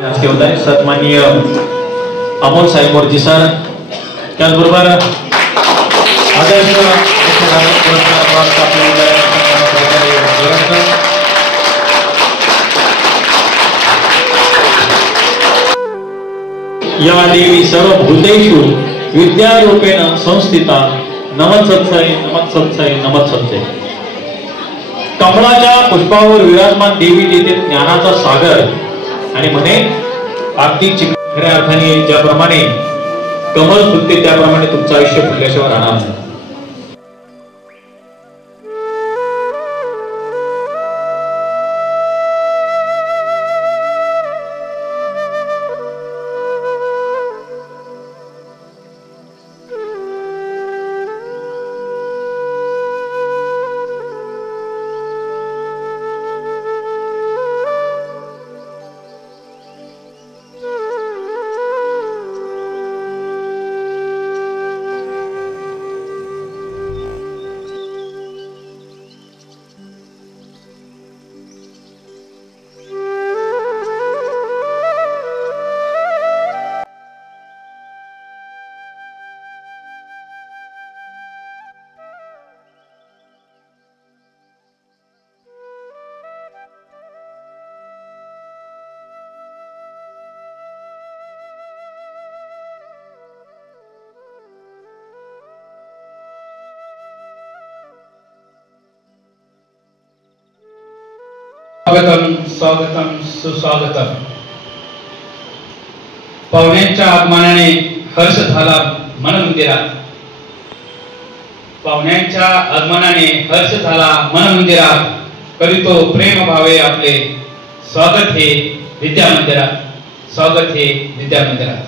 आज होत आहे सन्माननीय अमोल साहेब मोर्जी सर, त्याचबरोबर आदर्श या देवी सर्व भूतेषु विद्यारूपेण संस्थिता नमस्सत्सै नमस्सत्सै नमस्सत्सै। कमळाच्या पुष्पावर विराजमान देवी देते ज्ञानाचा सागर आणि म्हणे अगदी खऱ्या अर्थाने ज्याप्रमाणे कमळ फुलते त्याप्रमाणे तुमचं आयुष्य फुलल्याशिवाय राहणार नाही। स्वागतम स्वागतम सुस्वागतम। पाहुण्यांच्या आगमनाने हर्ष झाला मनमंदिरात, पाहुण्यांच्या आगमनाने हर्ष झाला मनमंदिरात, करीतो प्रेम भावे आपले स्वागत हे विद्या मंदिरात, स्वागत हे विद्या मंदिरात।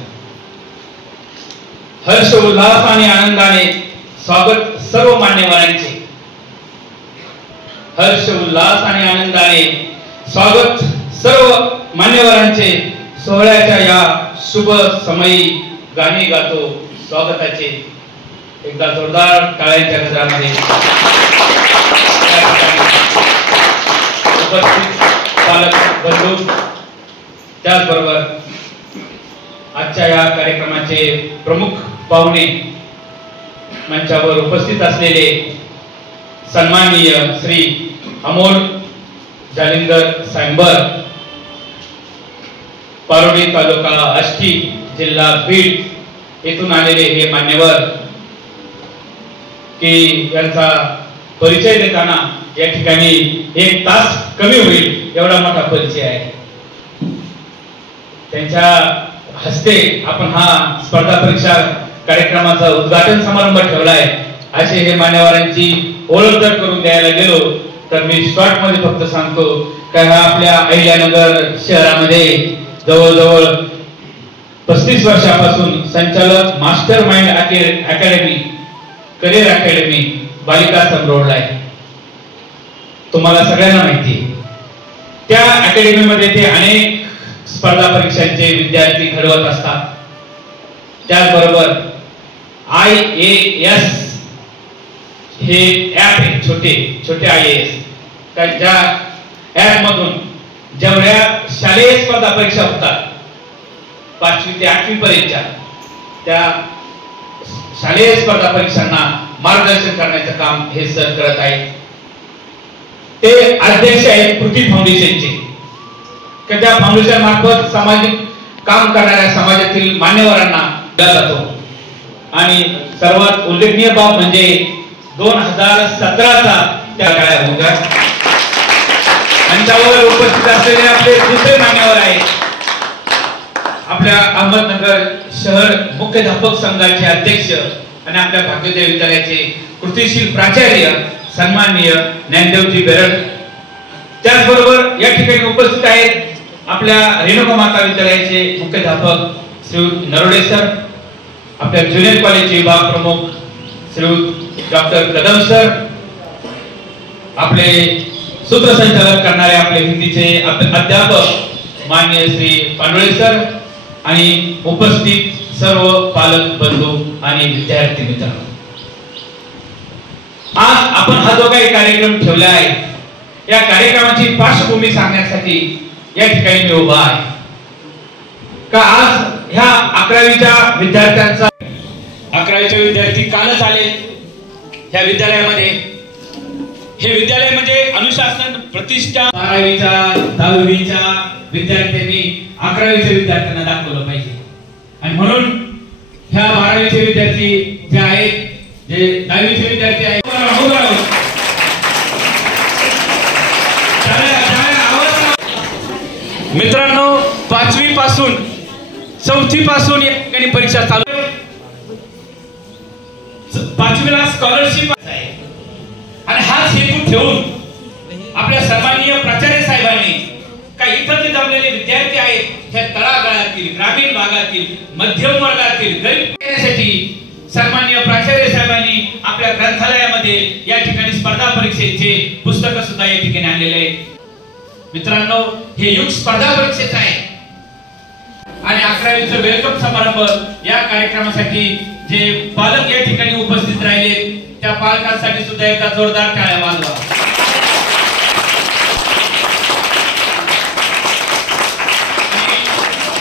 हर्ष उल्हास आणि आनंदाने स्वागत सर्व मान्यवरांचे, हर्ष उल्हास आणि आनंदाने स्वागत सर्व मान्यवरांचे। सोहळ्याच्या या शुभ समयी गाणी गातो स्वागताचे, एकदा जोरदार टाळ्यांच्या गजरामध्ये उपस्थित पालक बंधू, त्याचबरोबर आजच्या या कार्यक्रमाचे प्रमुख पाहुणे, मंचावर उपस्थित असलेले सन्माननीय श्री अमोल जालिंदर सांबर, पारोडी तालुका आष्टी जिल्हा बीड येथून आलेले हे मान्यवर, की यांचा परिचय देताना या ठिकाणी 1 तास कमी होईल एवढा मोठा परिचय आहे। त्यांच्या हस्ते आपण हा स्पर्धा परीक्षा कार्यक्रमाचा उद्घाटन समारंभ ठेवलाय। असे हे मान्यवरांची ओळख जर करून द्यायला गेलो तर मी शॉर्ट मध्ये फक्त सांगतो की आपल्या अहिल्यानगर शहरामध्ये जवळजवळ 35 वर्षापासून संचालक master mind academy, career academy बालिका रोडला आहे, तुम्हाला सगळ्यांना माहिती आहे। त्या अकॅडमीमध्ये ते अनेक स्पर्धा परीक्षांचे विद्यार्थी घडवत असतात। त्याचबरोबर IAS हे ऍप आहे, छोटे छोटे IAS, ज्या ऍप मधून जेवढ्या शालेय स्पर्धा परीक्षा होतात 5वी ते 8वी पर्यंतच्या, त्या शालेय स्पर्धा परीक्षांना मार्गदर्शन करण्याचं काम हे सर करत आहेत। ते अध्यक्ष आहेत कृती फाउंडेशनचे, की त्या फाउंडेशन मार्फत सामाजिक काम करणाऱ्या समाजातील मान्यवरांना दिला जातो। आणि सर्वात उल्लेखनीय बाब म्हणजे 2017चा त्या काळात होता। मंचावर उपस्थित असलेले आपले दुसरे मान्यवर आहेत, आपल्या अहमदनगर शहर मुख्याध्यापक संघाचे अध्यक्ष आणि आपल्या भाग्योदय विद्यालयाचे कृतीशील प्राचार्य सन्माननीय ज्ञानदेवजी बेरड। त्याचबरोबर या ठिकाणी उपस्थित आहेत आपल्या रेणुका माता विद्यालयाचे मुख्याध्यापक श्री नरोडे सर, आपल्या ज्युनियर कॉलेजचे विभाग प्रमुख श्री डॉक्टर कदम सर, आपले सूत्रसंचालन करणारे आपले हिंदीचे अध्यापक माननीय श्री पांडुळे सर आणि उपस्थित सर्व पालक बंधू आणि विद्यार्थी मित्रांनो, आज आपण हा जो काही कार्यक्रम ठेवला आहे या कार्यक्रमाची पार्श्वभूमी सांगण्यासाठी या ठिकाणी मी उभा आहे। का आज ह्या 11वीच्या विद्यार्थ्यांचा 11वीचे विद्यार्थी कालच आले ह्या विद्यालयामध्ये. हे विद्यालय म्हणजे अनुशासन, प्रतिष्ठा. 12वीच्या 10वीच्या विद्यार्थ्यांनी 11वीच्या विद्यार्थ्यांना दाखवलं पाहिजे. आणि म्हणून ह्या 12वीचे विद्यार्थी जे आहेत, जे 10वीचे विद्यार्थी आहेत, मित्रांनो 5वी पासून 4थी पासून या ठिकाणी परीक्षा चालू आहे. 5वीला स्कॉलरशिप आहे आणि हाच हेतू ठेवून आपल्या सन्माननीय प्राचार्य साहेबांनी काही इतर जे जमलेले विद्यार्थी आहेत त्या तळागाळातील, ग्रामीण भागातील, मध्यम वर्गातील गरीब सन्माननीय प्राचार्य साहेबांनी आपल्या ग्रंथालयामध्ये या ठिकाणी स्पर्धा परीक्षेचे पुस्तक सुद्धा या ठिकाणी आणलेले आहेत. मित्रांनो हे युग स्पर्धा परीक्षेचं आहे आणि 11वीचं वेलकम समारंभ या कार्यक्रमासाठी जे पालक या ठिकाणी उपस्थित राहिले त्या पालकांसाठी सुद्धा एकदा जोरदार टाळ्या वाजवा.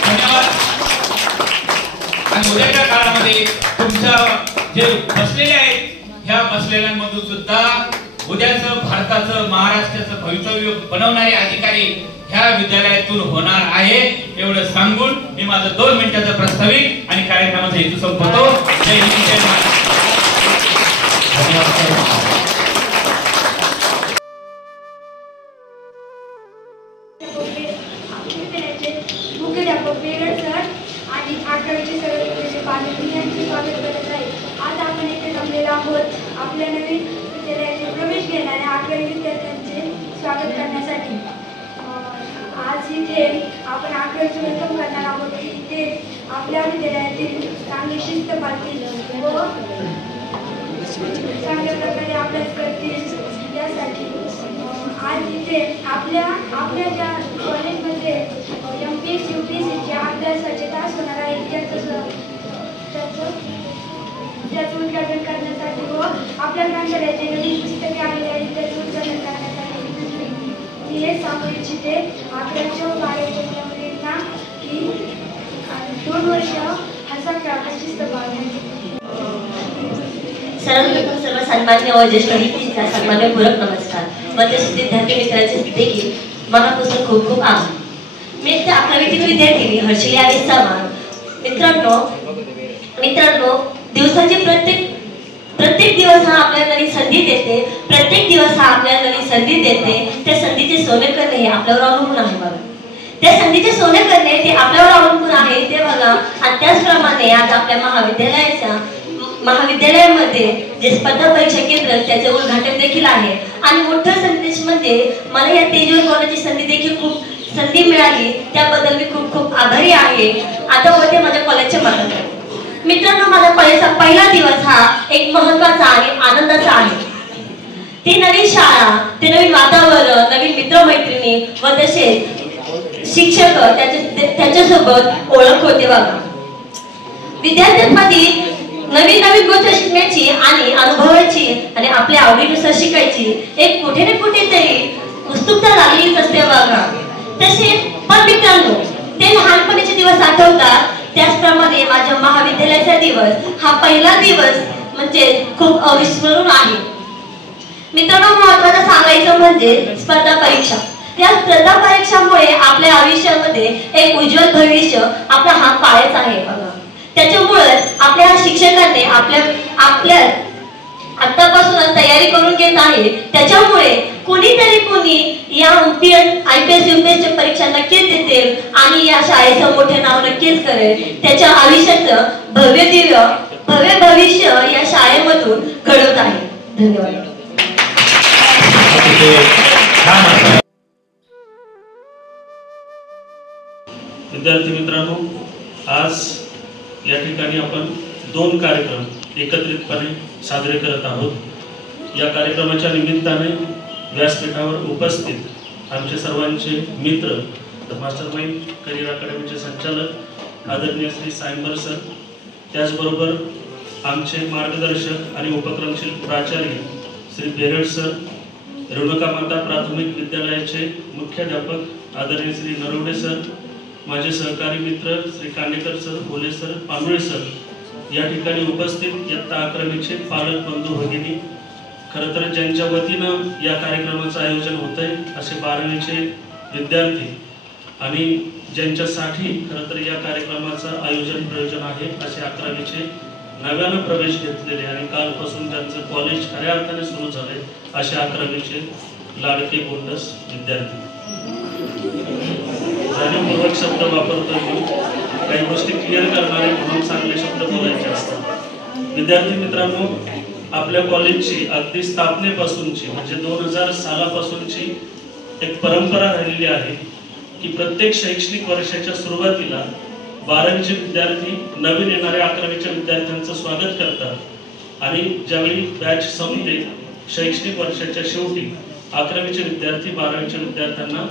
धन्यवाद. आणि उद्याच्या काळामध्ये तुमच्या जे बसलेले आहेत ह्या बसलेल्यांमधून सुद्धा उद्याचं भारताचं, महाराष्ट्राचं भवितव्य बनवणारे अधिकारी ह्या विद्यालयातून होणार आहे एवढं सांगून मी माझं 2 मिनिटाचं प्रास्ताविक आणि कार्यक्रमाचा हेतू संपवतो. जय हिंद, जय महाराष्ट्र. मुख्याध्यापक बेगड सर आणि 11वीचे सर्व पालक यांचे स्वागत करत आहे. आज आपण इथे जमलेलो आहोत आपल्या नवीन विद्यालयाचे प्रवेश घेणाऱ्या 11वी विद्यार्थ्यांचे स्वागत करण्यासाठी. आज इथे आपण 11वीचे वेलकम करणार आहोत. इथे आपल्या विद्यालयातील चांगली शिस्त पाळतील व चांगल्या प्रकारे अभ्यास करतील यासाठी आज इथे आपल्या ज्या कॉलेजमध्ये MPS UPSCच्या अभ्यासाचे तास होणार आहेत त्याचं उद्घाटन करण्यासाठी व आपल्या ग्रंथालयाचे नवीन पुस्तके आलेले आहेत त्याचं उद्घाटन करण्यासाठी मी हे सांगू इच्छिते. 11वीच्या व 12वीच्या मुलामुलींना की 2 वर्ष हसा खेळाचा शिस्त पाळण्याची. सर्वप्रथम सर्व सन्मान्य व ज्येष्ठ व्यक्तींचा सन्मानपूर्वक नमस्कार व तसेच विद्यार्थी मित्रांचे देखील मनापासून खूप खूप आभार. मी त्या 11वीतील विद्यार्थिनी हर्षिली आवेश चव्हाण. मित्रांनो दिवसाचे प्रत्येक दिवस हा आपल्याला नवीन संधी देते. प्रत्येक दिवस हा आपल्याला नवीन संधी देते. त्या संधीचे सोने करणे हे आपल्यावर अवलंबून आहे बघा. त्या संधीचे सोने करणे ते आपल्यावर अवलंबून आहे ते बघा. आणि त्याचप्रमाणे आज आपल्या महाविद्यालयामध्ये जे स्पर्धा परीक्षा केंद्र त्याचे उद्घाटन देखील आहे. आणि मोठ्या संदेश म्हणजे मला या तेजवर कॉलेजची संधी मिळाली त्याबद्दल मी खूप खूप आभारी आहे. आता होते माझ्या कॉलेजच्या माध्यमातून. मित्रांनो माझ्या कॉलेजचा पहिला दिवस हा एक महत्त्वाचा आणि आनंदाचा आहे. ती नवीन शाळा, ते नवीन वातावरण, नवीन मित्रमैत्रिणी व तसेच शिक्षक त्यांच्यासोबत ओळख होते बघा. विद्यार्थ्यांमध्ये नवीन गोष्ट शिकण्याची आणि अनुभवाची आणि आपल्या आवडीनुसार शिकायची एक कुठे ना कुठेतरी उत्सुकता लागलीच असते बघा. तसे पण मित्रांनो ते लहानपणीचे दिवस आठवतात त्याचप्रमाणे माझ्या महाविद्यालयाचा दिवस हा पहिला दिवस म्हणजे खूप अविस्मरणीय आहे. मित्रांनो महत्त्वाचं सांगायचं म्हणजे स्पर्धा परीक्षा. या स्पर्धा परीक्षामुळे आपल्या आयुष्यामध्ये एक उज्ज्वल भविष्य आपला हात पाळायचा आहे बघा. त्याच्यामुळे आपल्या शिक्षकांनी आपल्या आतापासून तयारी करून घेत आहे. त्याच्यामुळे कोणी या IPS UPSCच्या परीक्षा नक्कीच देतील आणि या शाळेचं मोठे नाव नक्कीच करेल. त्याच्या आयुष्याचं भव्य भविष्य या शाळेमधून घडवत आहे. धन्यवाद. विद्यार्थी मित्रांनो आज या ठिकाणी आपण 2 कार्यक्रम एकत्रितपणे साजरे करत आहोत. या कार्यक्रमाच्या निमित्ताने व्यासपीठावर उपस्थित आमचे सर्वांचे मित्र मास्टरमाइंड करिअर अकॅडमीचे संचालक आदरणीय श्री सायंबर सर, त्याचबरोबर आमचे मार्गदर्शक आणि उपक्रमशील प्राचार्य श्री बेरड सर, रेणुका माता प्राथमिक विद्यालयाचे मुख्याध्यापक आदरणीय श्री नरवडे सर, माझे सहकारी मित्र श्री कांडेकर सर, भोले सर, पानोळे सर या ठिकाणी उपस्थित इयत्ता 11वीचे पालक बंधू भगिनी, खरं तर ज्यांच्या वतीनं या कार्यक्रमाचं आयोजन होतंय असे 12वीचे विद्यार्थी आणि ज्यांच्यासाठी खरं तर या कार्यक्रमाचं आयोजन प्रयोजन आहे असे 11वीचे नव्यानं प्रवेश घेतलेले आणि कालपासून ज्यांचं कॉलेज खऱ्या अर्थाने सुरू झालंय असे 11वीचे लाडके बोंडस विद्यार्थी. जाणीवपूर्वक शब्द वापरतोय मी, काही गोष्टी क्लिअर करणारे म्हणून चांगले शब्द बोलायचे असतात. विद्यार्थी मित्रांनो, आपल्या कॉलेजची अगदी स्थापनेपासूनची म्हणजे 2000 सालापासूनची एक परंपरा राहिलेली आहे की प्रत्येक शैक्षणिक वर्षाच्या सुरुवातीला 12वीचे विद्यार्थी नवीन येणाऱ्या 11वीच्या विद्यार्थ्यांचं स्वागत करतात आणि ज्यावेळी बॅच संपते शैक्षणिक वर्षाच्या शेवटी 11वीचे विद्यार्थी 12वीच्या विद्यार्थ्यांना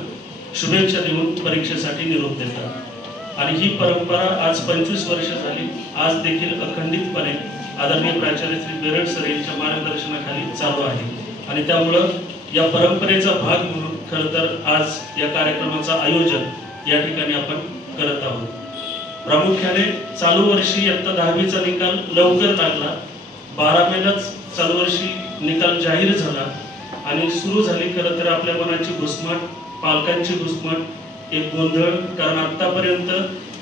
शुभेच्छा देऊन परीक्षेसाठी निरोप देतात. आणि ही परंपरा आज 25 वर्ष झाली, आज देखील अखंडितपणे आदरणीय प्राचार्य श्री बेरड सर यांच्या मार्गदर्शनाखाली चालू आहे. आणि त्यामुळं या परंपरेचा भाग म्हणून खरं तर आज या कार्यक्रमाचं आयोजन या ठिकाणी आपण करत आहोत. प्रामुख्याने चालू वर्षी इयत्ता 10वीचा निकाल लवकर लागला, 12 मेलाच चालू वर्षी निकाल जाहीर झाला आणि सुरू झाली खरं तर आपल्या मनाची घुसमट, पालकांची घुसमट, एक गोंधळ. कारण आतापर्यंत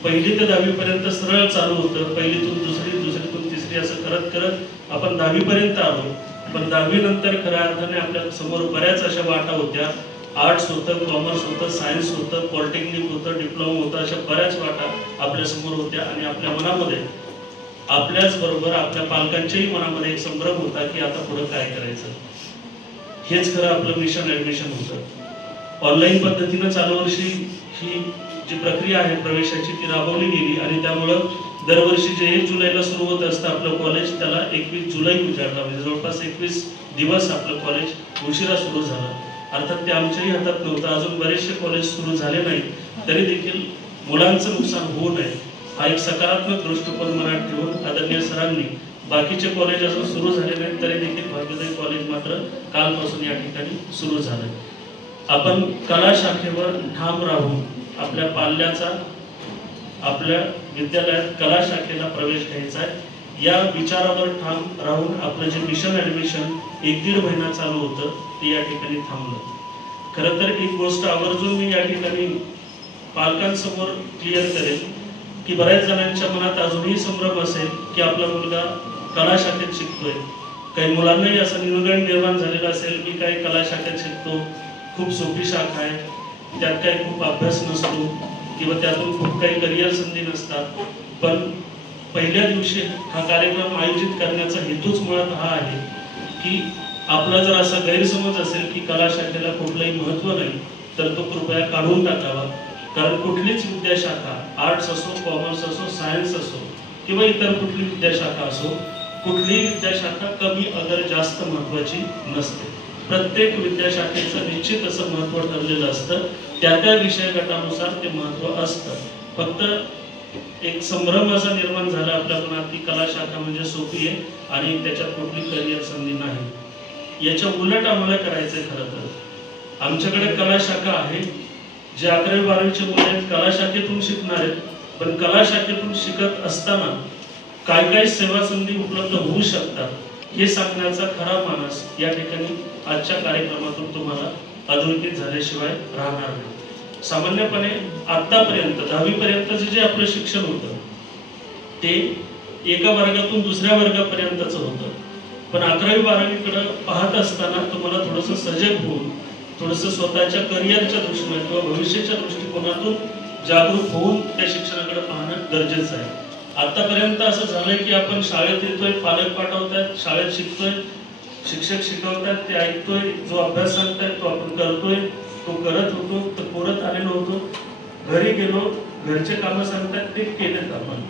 1ली ते 10वी पर्यंत सरळ चालू होतं, 1लीतून दुसरी, दुसरीतून तिसरी असं करत करत आपण 10वी पर्यंत आलो. पण 10वी नंतर खऱ्या अर्थाने आपल्या समोर बऱ्याच अशा वाटा होत्या. आर्ट्स होतं, कॉमर्स होतं, सायन्स होतं, पॉलिटेक्निक होतं, डिप्लोमा होतं, अशा बऱ्याच वाटा आपल्या समोर होत्या. आणि आपल्या मनामध्ये आपल्याच बरोबर आपल्या पालकांच्याही मनामध्ये एक संभ्रम होता की आता पुढे काय करायचं. हेच खरं आपलं मिशन ऍडमिशन होतं. ऑनलाईन पद्धतीनं चालू वर्षी ही जी प्रक्रिया आहे प्रवेशाची ती राबवली गेली आणि त्यामुळं दरवर्षी जे 1 जुलैला सुरू होत असतं आपलं कॉलेज, त्याला 21 जुलै उजाडला. म्हणजे जवळपास 21 दिवस आपलं कॉलेज उशिरा सुरू झालं. अर्थात ते आमच्याही हातात नव्हतं, अजून बरेचसे कॉलेज सुरू झाले नाही, तरी देखील मुलांचं नुकसान होऊ नये हा एक सकारात्मक दृष्टिकोन मनात ठेवून आदरणीय सरांनी बाकीचे कॉलेज अजून सुरू झाले नाहीत तरी देखील भाग्योदय कॉलेज मात्र कालपासून या ठिकाणी सुरू झालंय. आपण कला शाखेवर ठाम राहून आपल्या पाल्याचा आपल्या विद्यालयात कला शाखेला प्रवेश घ्यायचा आहे या विचारावर ठाम राहून आपलं जे मिशन ऍडमिशन 1-1.5 महिना चालू होतं ते या ठिकाणी थांबलं. खरं तर एक गोष्ट आवर्जून मी या ठिकाणी पालकांसमोर क्लिअर करेल की बऱ्याच जणांच्या मनात अजूनही संभ्रम असेल की आपला मुलगा कला शाखेत शिकतोय. काही मुलांनाही असा निर्णय निर्माण झालेला असेल की काही कला शाखेत शिकतो, खूप सोपी शाखा आहे, त्यात काही खूप अभ्यास नसतो किंवा त्यातून खूप काही करिअर संधी नसतात. पण पहिल्या दिवशी हा कार्यक्रम आयोजित करण्याचा हेतूच मुळात हा आहे की आपला जर असा गैरसमज असेल की कला शाखेला कुठलंही महत्त्व नाही तर तो कृपया काढून टाकावा. कारण कुठलीच विद्याशाखा, आर्ट्स असो, कॉमर्स असो, सायन्स असो किंवा इतर कुठली विद्याशाखा असो, कुठलीही विद्याशाखा कमी अगर जास्त महत्त्वाची नसते. प्रत्येक विद्याशाखेचं निश्चित असं महत्त्व ठरलेलं असतं, त्या त्या विषय गटानुसार ते महत्त्व असतं. फक्त एक संभ्रम असा निर्माण झाला आपल्या मनात की कला शाखा म्हणजे सोपी आहे आणि त्याच्यात कुठली करिअर संधी नाही. याच्या उलट आम्हाला करायचंय. खरं तर आमच्याकडे कला शाखा आहे, जे 11वी 12वीचे मुले कला शाखेतून शिकणार आहेत, पण कला शाखेतून शिकत असताना काय काय सेवा संधी उपलब्ध होऊ शकतात हे सांगण्याचा खरा मानस या ठिकाणी आजच्या कार्यक्रमातून तुम्हाला अधोरेखित झाल्याशिवाय राहणार नाही. सामान्यपणे आतापर्यंत 10वी पर्यंतचे जे आपलं शिक्षण होतं ते एका वर्गातून दुसऱ्या वर्गापर्यंतच होतं. पण 11वी 12वीकडे पाहत असताना तुम्हाला थोडंसं सजग होऊन, थोडंसं स्वतःच्या करिअरच्या दृष्टीने किंवा भविष्याच्या दृष्टिकोनातून जागरूक होऊन त्या शिक्षणाकडे पाहणं गरजेचं आहे. आतापर्यंत असं झालंय की आपण शाळेत येतोय, पालक पाठवतात, शाळेत शिकतोय, शिक्षक शिकवतात, ते ऐकतोय, जो अभ्यास सांगतायत तो आपण करतोय, तो करत होतो, तो परत आलेलो होतो, घरी गेलो, घरचे कामं सांगतात ते केलेत आपण.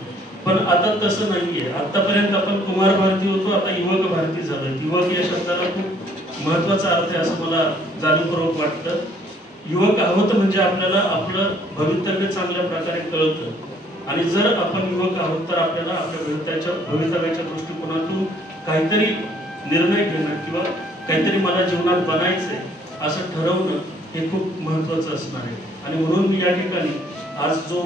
पण आता तसं नाहीये. आतापर्यंत आपण कुमार भारती होतो, आता युवक भारती झालोय. युवक या शब्दाला खूप महत्वाचा अर्थ आहे असं मला जाणीवपूर्वक वाटतं. युवक आहोत म्हणजे आपल्याला आपलं भवितव्य चांगल्या प्रकारे कळतं आणि जर आपण युवक आहोत तर आपल्याला आपल्या भवितव्याच्या दृष्टिकोनातून काहीतरी निर्णय घेणं किंवा काहीतरी मला जीवनात बनायचंय असं ठरवणं हे खूप महत्वाचं असणार आहे. आणि म्हणून मी या ठिकाणी आज जो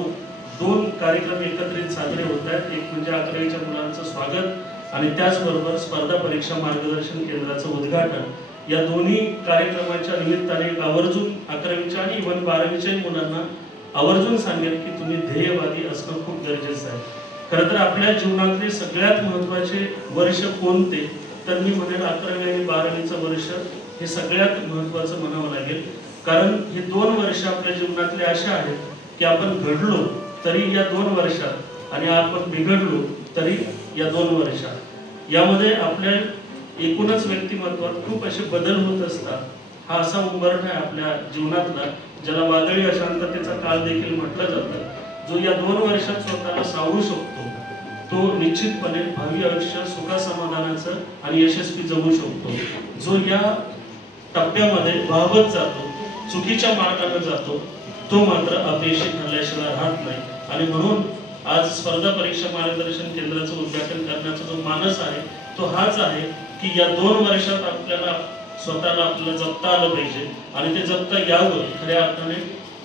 2 कार्यक्रम एकत्रित साजरे होत आहेत, एक म्हणजे 11वीच्या मुलांचं स्वागत आणि त्याचबरोबर स्पर्धा परीक्षा मार्गदर्शन केंद्राचं उद्घाटन, या दोन्ही कार्यक्रमाच्या निमित्ताने आवर्जून 11वीच्या आणि इव्हन 12वीच्या मुलांना आवर्जून सांगेल की तुम्ही ध्येयवादी असणं खूप गरजेचं आहे. खरं तर आपल्या जीवनातले सगळ्यात महत्त्वाचे वर्ष कोणते, तर मी म्हणेल 11वी आणि 12वीचं वर्ष हे सगळ्यात महत्त्वाचं म्हणावं लागेल. कारण हे 2 वर्ष आपल्या जीवनातले असे आहेत की आपण घडलो तरी या 2 वर्षात आणि आपण बिघडलो तरी या 2 वर्षात. यामध्ये आपल्या एकूणच व्यक्तिमत्वात खूप असे बदल होत असतात. हा असा उंबरठा आहे आपल्या जीवनातला ज्याला वादळी अशांततेचा काळ देखील म्हटलं जातं. जो या 2 वर्षात स्वतःला सावरू शकतो तो निश्चितपणे भावी आयुष्य सुखासमाधानाचं आणि यशस्वी जगू शकतो. जो या टप्प्यामध्ये वाहवत जातो, चुकीच्या मार्गाने जातो, तो मात्र अपयशी ठरल्याशिवाय राहत नाही. आणि म्हणून आज स्पर्धा परीक्षा मार्गदर्शन केंद्राचं उद्घाटन करण्याचा जो मानस आहे तो हाच आहे की या 2 वर्षात आपल्याला स्वतःला जपता आलं पाहिजे आणि ते जपता यावं खऱ्या अर्थाने.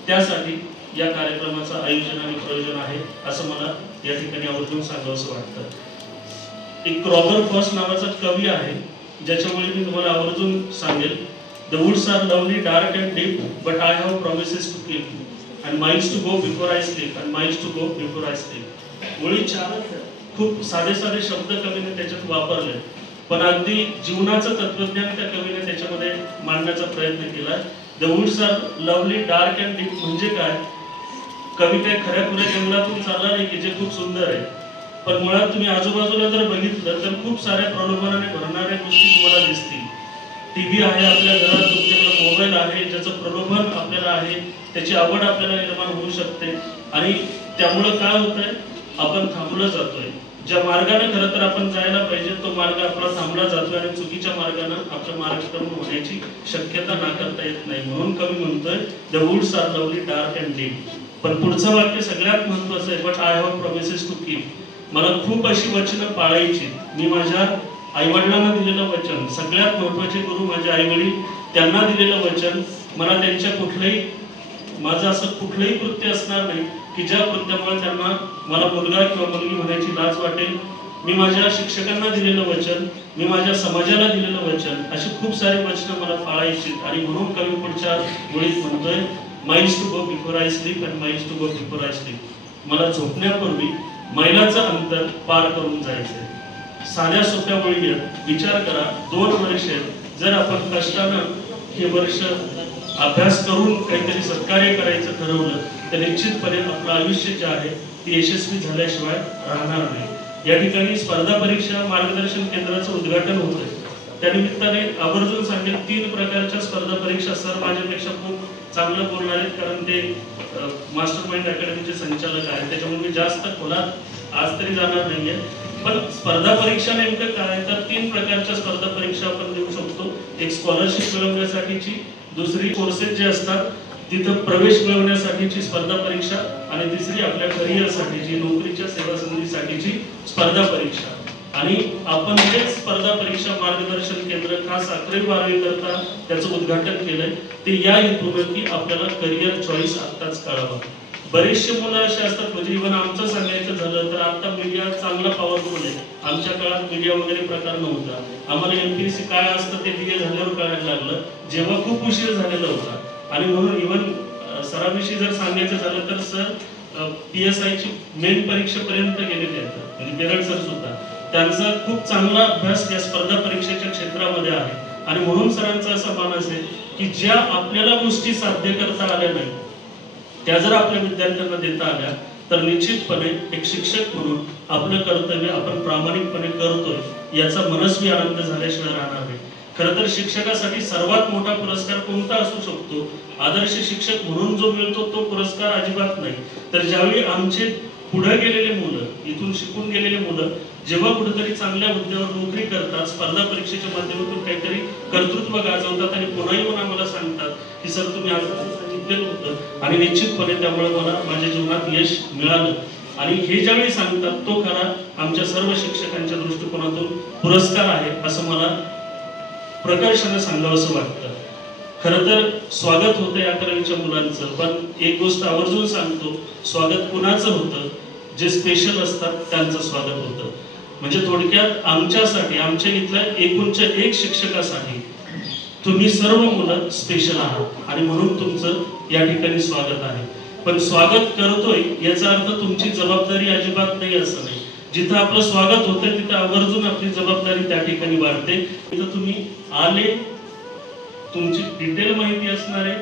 त्यासाठी या कार्यक्रमाचं आयोजन आणि प्रयोजन आहे असं मला या ठिकाणी आवर्जून सांगावंसं वाटतं. एक रॉबर्ट फ्रॉस्ट नावाचा कवी आहे ज्याच्यामुळे मी तुम्हाला आवर्जून सांगेल, the woods are lovely dark and deep but I have promises to keep and miles to go before I sleep and miles to go before I sleep. ओळी 4 खूप साधे साधे शब्द कवीने त्याच्यात वापरले, पण अगदी जीवनाचं तत्वज्ञान त्या कवीने त्याच्यामध्ये मांडण्याचा प्रयत्न केला. The woods are lovely dark and deep म्हणजे काय? कवी काही खऱ्या खुऱ्या जंगलातून चालला नाही की जे खूप सुंदर आहे, पण मुळात तुम्ही आजूबाजूला जर बघितलं तर खूप साऱ्या प्रलोभनाने भरणाऱ्या गोष्टी तुम्हाला दिसतील. टीव्ही आहे आपल्या घरात, तुमच्याकडे मोबाईल आहे ज्याचं प्रलोभन आपल्याला आहे, त्याची आवड आपल्याला निर्माण होऊ शकते आणि त्यामुळं काय होतंय, आपण थांबलं जातोय. ज्या मार्गाने खरं तर आपण जायला पाहिजे तो मार्ग आपला थांबला जातोय आणि चुकीच्या मार्गाने आपलं मार्गक्रमण होण्याची शक्यता नाकारता येत नाही. म्हणून कवी म्हणतोय the woods are lovely dark and deep. पण पुढचं वाक्य सगळ्यात महत्त्वाचं आहे, but I have promises to keep. मला खूप अशी वचनं पाळायची. मी माझ्या आईवडिलांना दिलेलं वचन, सगळ्यात महत्त्वाचे गुरु माझे आईवडील, त्यांना दिलेलं वचन, मला त्यांच्या माझं असं कुठलंही कृत्य असणार नाही की ज्या कृत्यामुळे त्यांना मला मुलगा किंवा मुलगी होण्याची लाज वाटेल. मी माझ्या शिक्षकांना दिलेलं वचन, मी माझ्या समाजाला दिलेलं वचन, अशी खूप सारी वचनं मला पाळायची. आणि म्हणून कवी पुढच्या ओळीत म्हणतोय miles to go before I sleep and miles to go before I sleep. मला झोपण्यापूर्वी मैलाचं अंतर पार करून जायचंय. साध्या सोप्या ओळी विचार करा, 2 वर्ष जर आपण कष्टानं हे वर्ष अभ्यास करून काहीतरी सत्कार्य करायचं ठरवलं तर निश्चितपणे आपलं आयुष्य जे आहे ते यशस्वी झाल्याशिवाय राहणार नाही. या ठिकाणी स्पर्धा परीक्षा मार्गदर्शन केंद्राचं उद्घाटन होतंय. त्यानिमित्ताने आवर्जून सांगेल 3 प्रकारच्या स्पर्धा परीक्षा सर माझ्यापेक्षा खूप चांगलं बोलणार आहेत कारण ते मास्टर माइंड अकॅडमीचे संचालक आहेत, त्याच्यामुळे मी जास्त खोलात आज तरी जाणार नाहीये. पण स्पर्धा परीक्षा नेमकं काय, तर 3 प्रकारच्या स्पर्धा परीक्षा आपण देऊ शकतो. एक स्कॉलरशिप मिळवण्यासाठीची, दुसरी कोर्सेस जे असतात तिथं प्रवेश मिळवण्यासाठीची स्पर्धा परीक्षा आणि तिसरी आपल्या करिअरसाठीची, नोकरीच्या सेवा संधीसाठीची स्पर्धा परीक्षा. आणि आपण हेच स्पर्धा परीक्षा मार्गदर्शन केंद्र खास 11वी 12वी करता त्याचं उद्घाटन केलंय. ते या हेतूनं की आपल्याला करिअर चॉईस आत्ताच कळावं. बरेचसे मुलं असे असतात, म्हणजे इव्हन आमचं सांगायचं झालं तर आता मीडिया चांगला पॉवरफुल आहे. आमच्या काळात मीडिया वगैरे प्रकार नव्हता. आम्हाला MPSC काय असतं ते BA झाल्यावर कळायला लागलं, जेव्हा खूप उशीर झालेला होता. आणि म्हणून इव्हन सराविषयी जर सांगायचं झालं तर सर PSI ची मेन परीक्षेपर्यंत गेलेले आहेत, म्हणजे बेरड सर सुद्धा. त्यांचा खूप चांगला अभ्यास या स्पर्धा परीक्षेच्या क्षेत्रामध्ये आहे. आणि म्हणून सरांचा असा मानस आहे की ज्या आपल्याला गोष्टी साध्य करता आल्या नाही त्या जर आपल्या विद्यार्थ्यांना देता आल्या तर निश्चितपणे एक शिक्षक म्हणून आपलं कर्तव्य आपण प्रामाणिकपणे करतोय याचा मनस्वी आनंद झाल्याशिवाय राहणार नाही. खरं तर शिक्षकासाठी सर्वात मोठा पुरस्कार कोणता असू शकतो, आदर्श शिक्षक म्हणून जो मिळतो तो पुरस्कार अजिबात नाही. तर ज्यावेळी आमचे पुढे गेलेले मुलं, इथून शिकून गेलेले मुलं जेव्हा कुठेतरी चांगल्या हुद्द्यावर नोकरी करतात, स्पर्धा परीक्षेच्या माध्यमातून काहीतरी कर्तृत्व गाजवतात आणि पुन्हा येऊन आम्हाला सांगतात की सर तुम्ही आज सांगितलेलं होतं आणि निश्चितपणे त्यामुळे मला माझ्या जीवनात यश मिळालं. आणि हे ज्यावेळी सांगतात तो खरा आमच्या सर्व शिक्षकांच्या दृष्टिकोनातून पुरस्कार आहे असं मला प्रकर्षाने सांगावंसं वाटतं. खरं तर स्वागत होतं 11वीच्या मुलांचं, पण एक गोष्ट आवर्जून सांगतो, स्वागत कुणाचं होतं? जे स्पेशल असतात त्यांचं स्वागत होतं. म्हणजे थोडक्यात आमच्यासाठी, आमच्या इथल्या एकूणच्या एक शिक्षकासाठी तुम्ही सर्व मुलं स्पेशल आहात आणि म्हणून तुमचं या ठिकाणी स्वागत आहे. पण स्वागत करतोय याचा अर्थ तुमची जबाबदारी अजिबात नाही असं नाही. जिथं आपलं स्वागत होतं तिथं आवर्जून आपली जबाबदारी त्या ठिकाणी वाढते. इथं तुम्ही आले, तुमची डिटेल माहिती असणार आहे,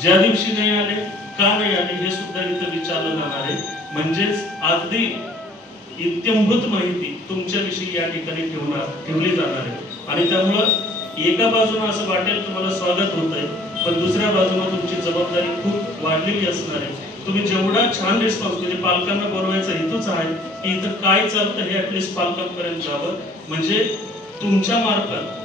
ज्या दिवशी नाही आले का नाही आले हे सुद्धा इथं विचारलं जाणार आहे. म्हणजेच अगदी इत्यंभूत माहिती तुमच्याविषयी या ठिकाणी ठेवली जाणार आहे. आणि त्यामुळं एका बाजूने असं वाटेल तुम्हाला स्वागत होत आहे, पण दुसऱ्या बाजूने तुमची जबाबदारी खूप वाढलेली असणार आहे. तुम्ही जेवढा छान रिस्पॉन्स, म्हणजे पालकांना बोलवायचा हेतूच आहे की इथं काय चालतं हे ऍटलिस्ट पालकांपर्यंत जावं, म्हणजे तुमच्या मार्फत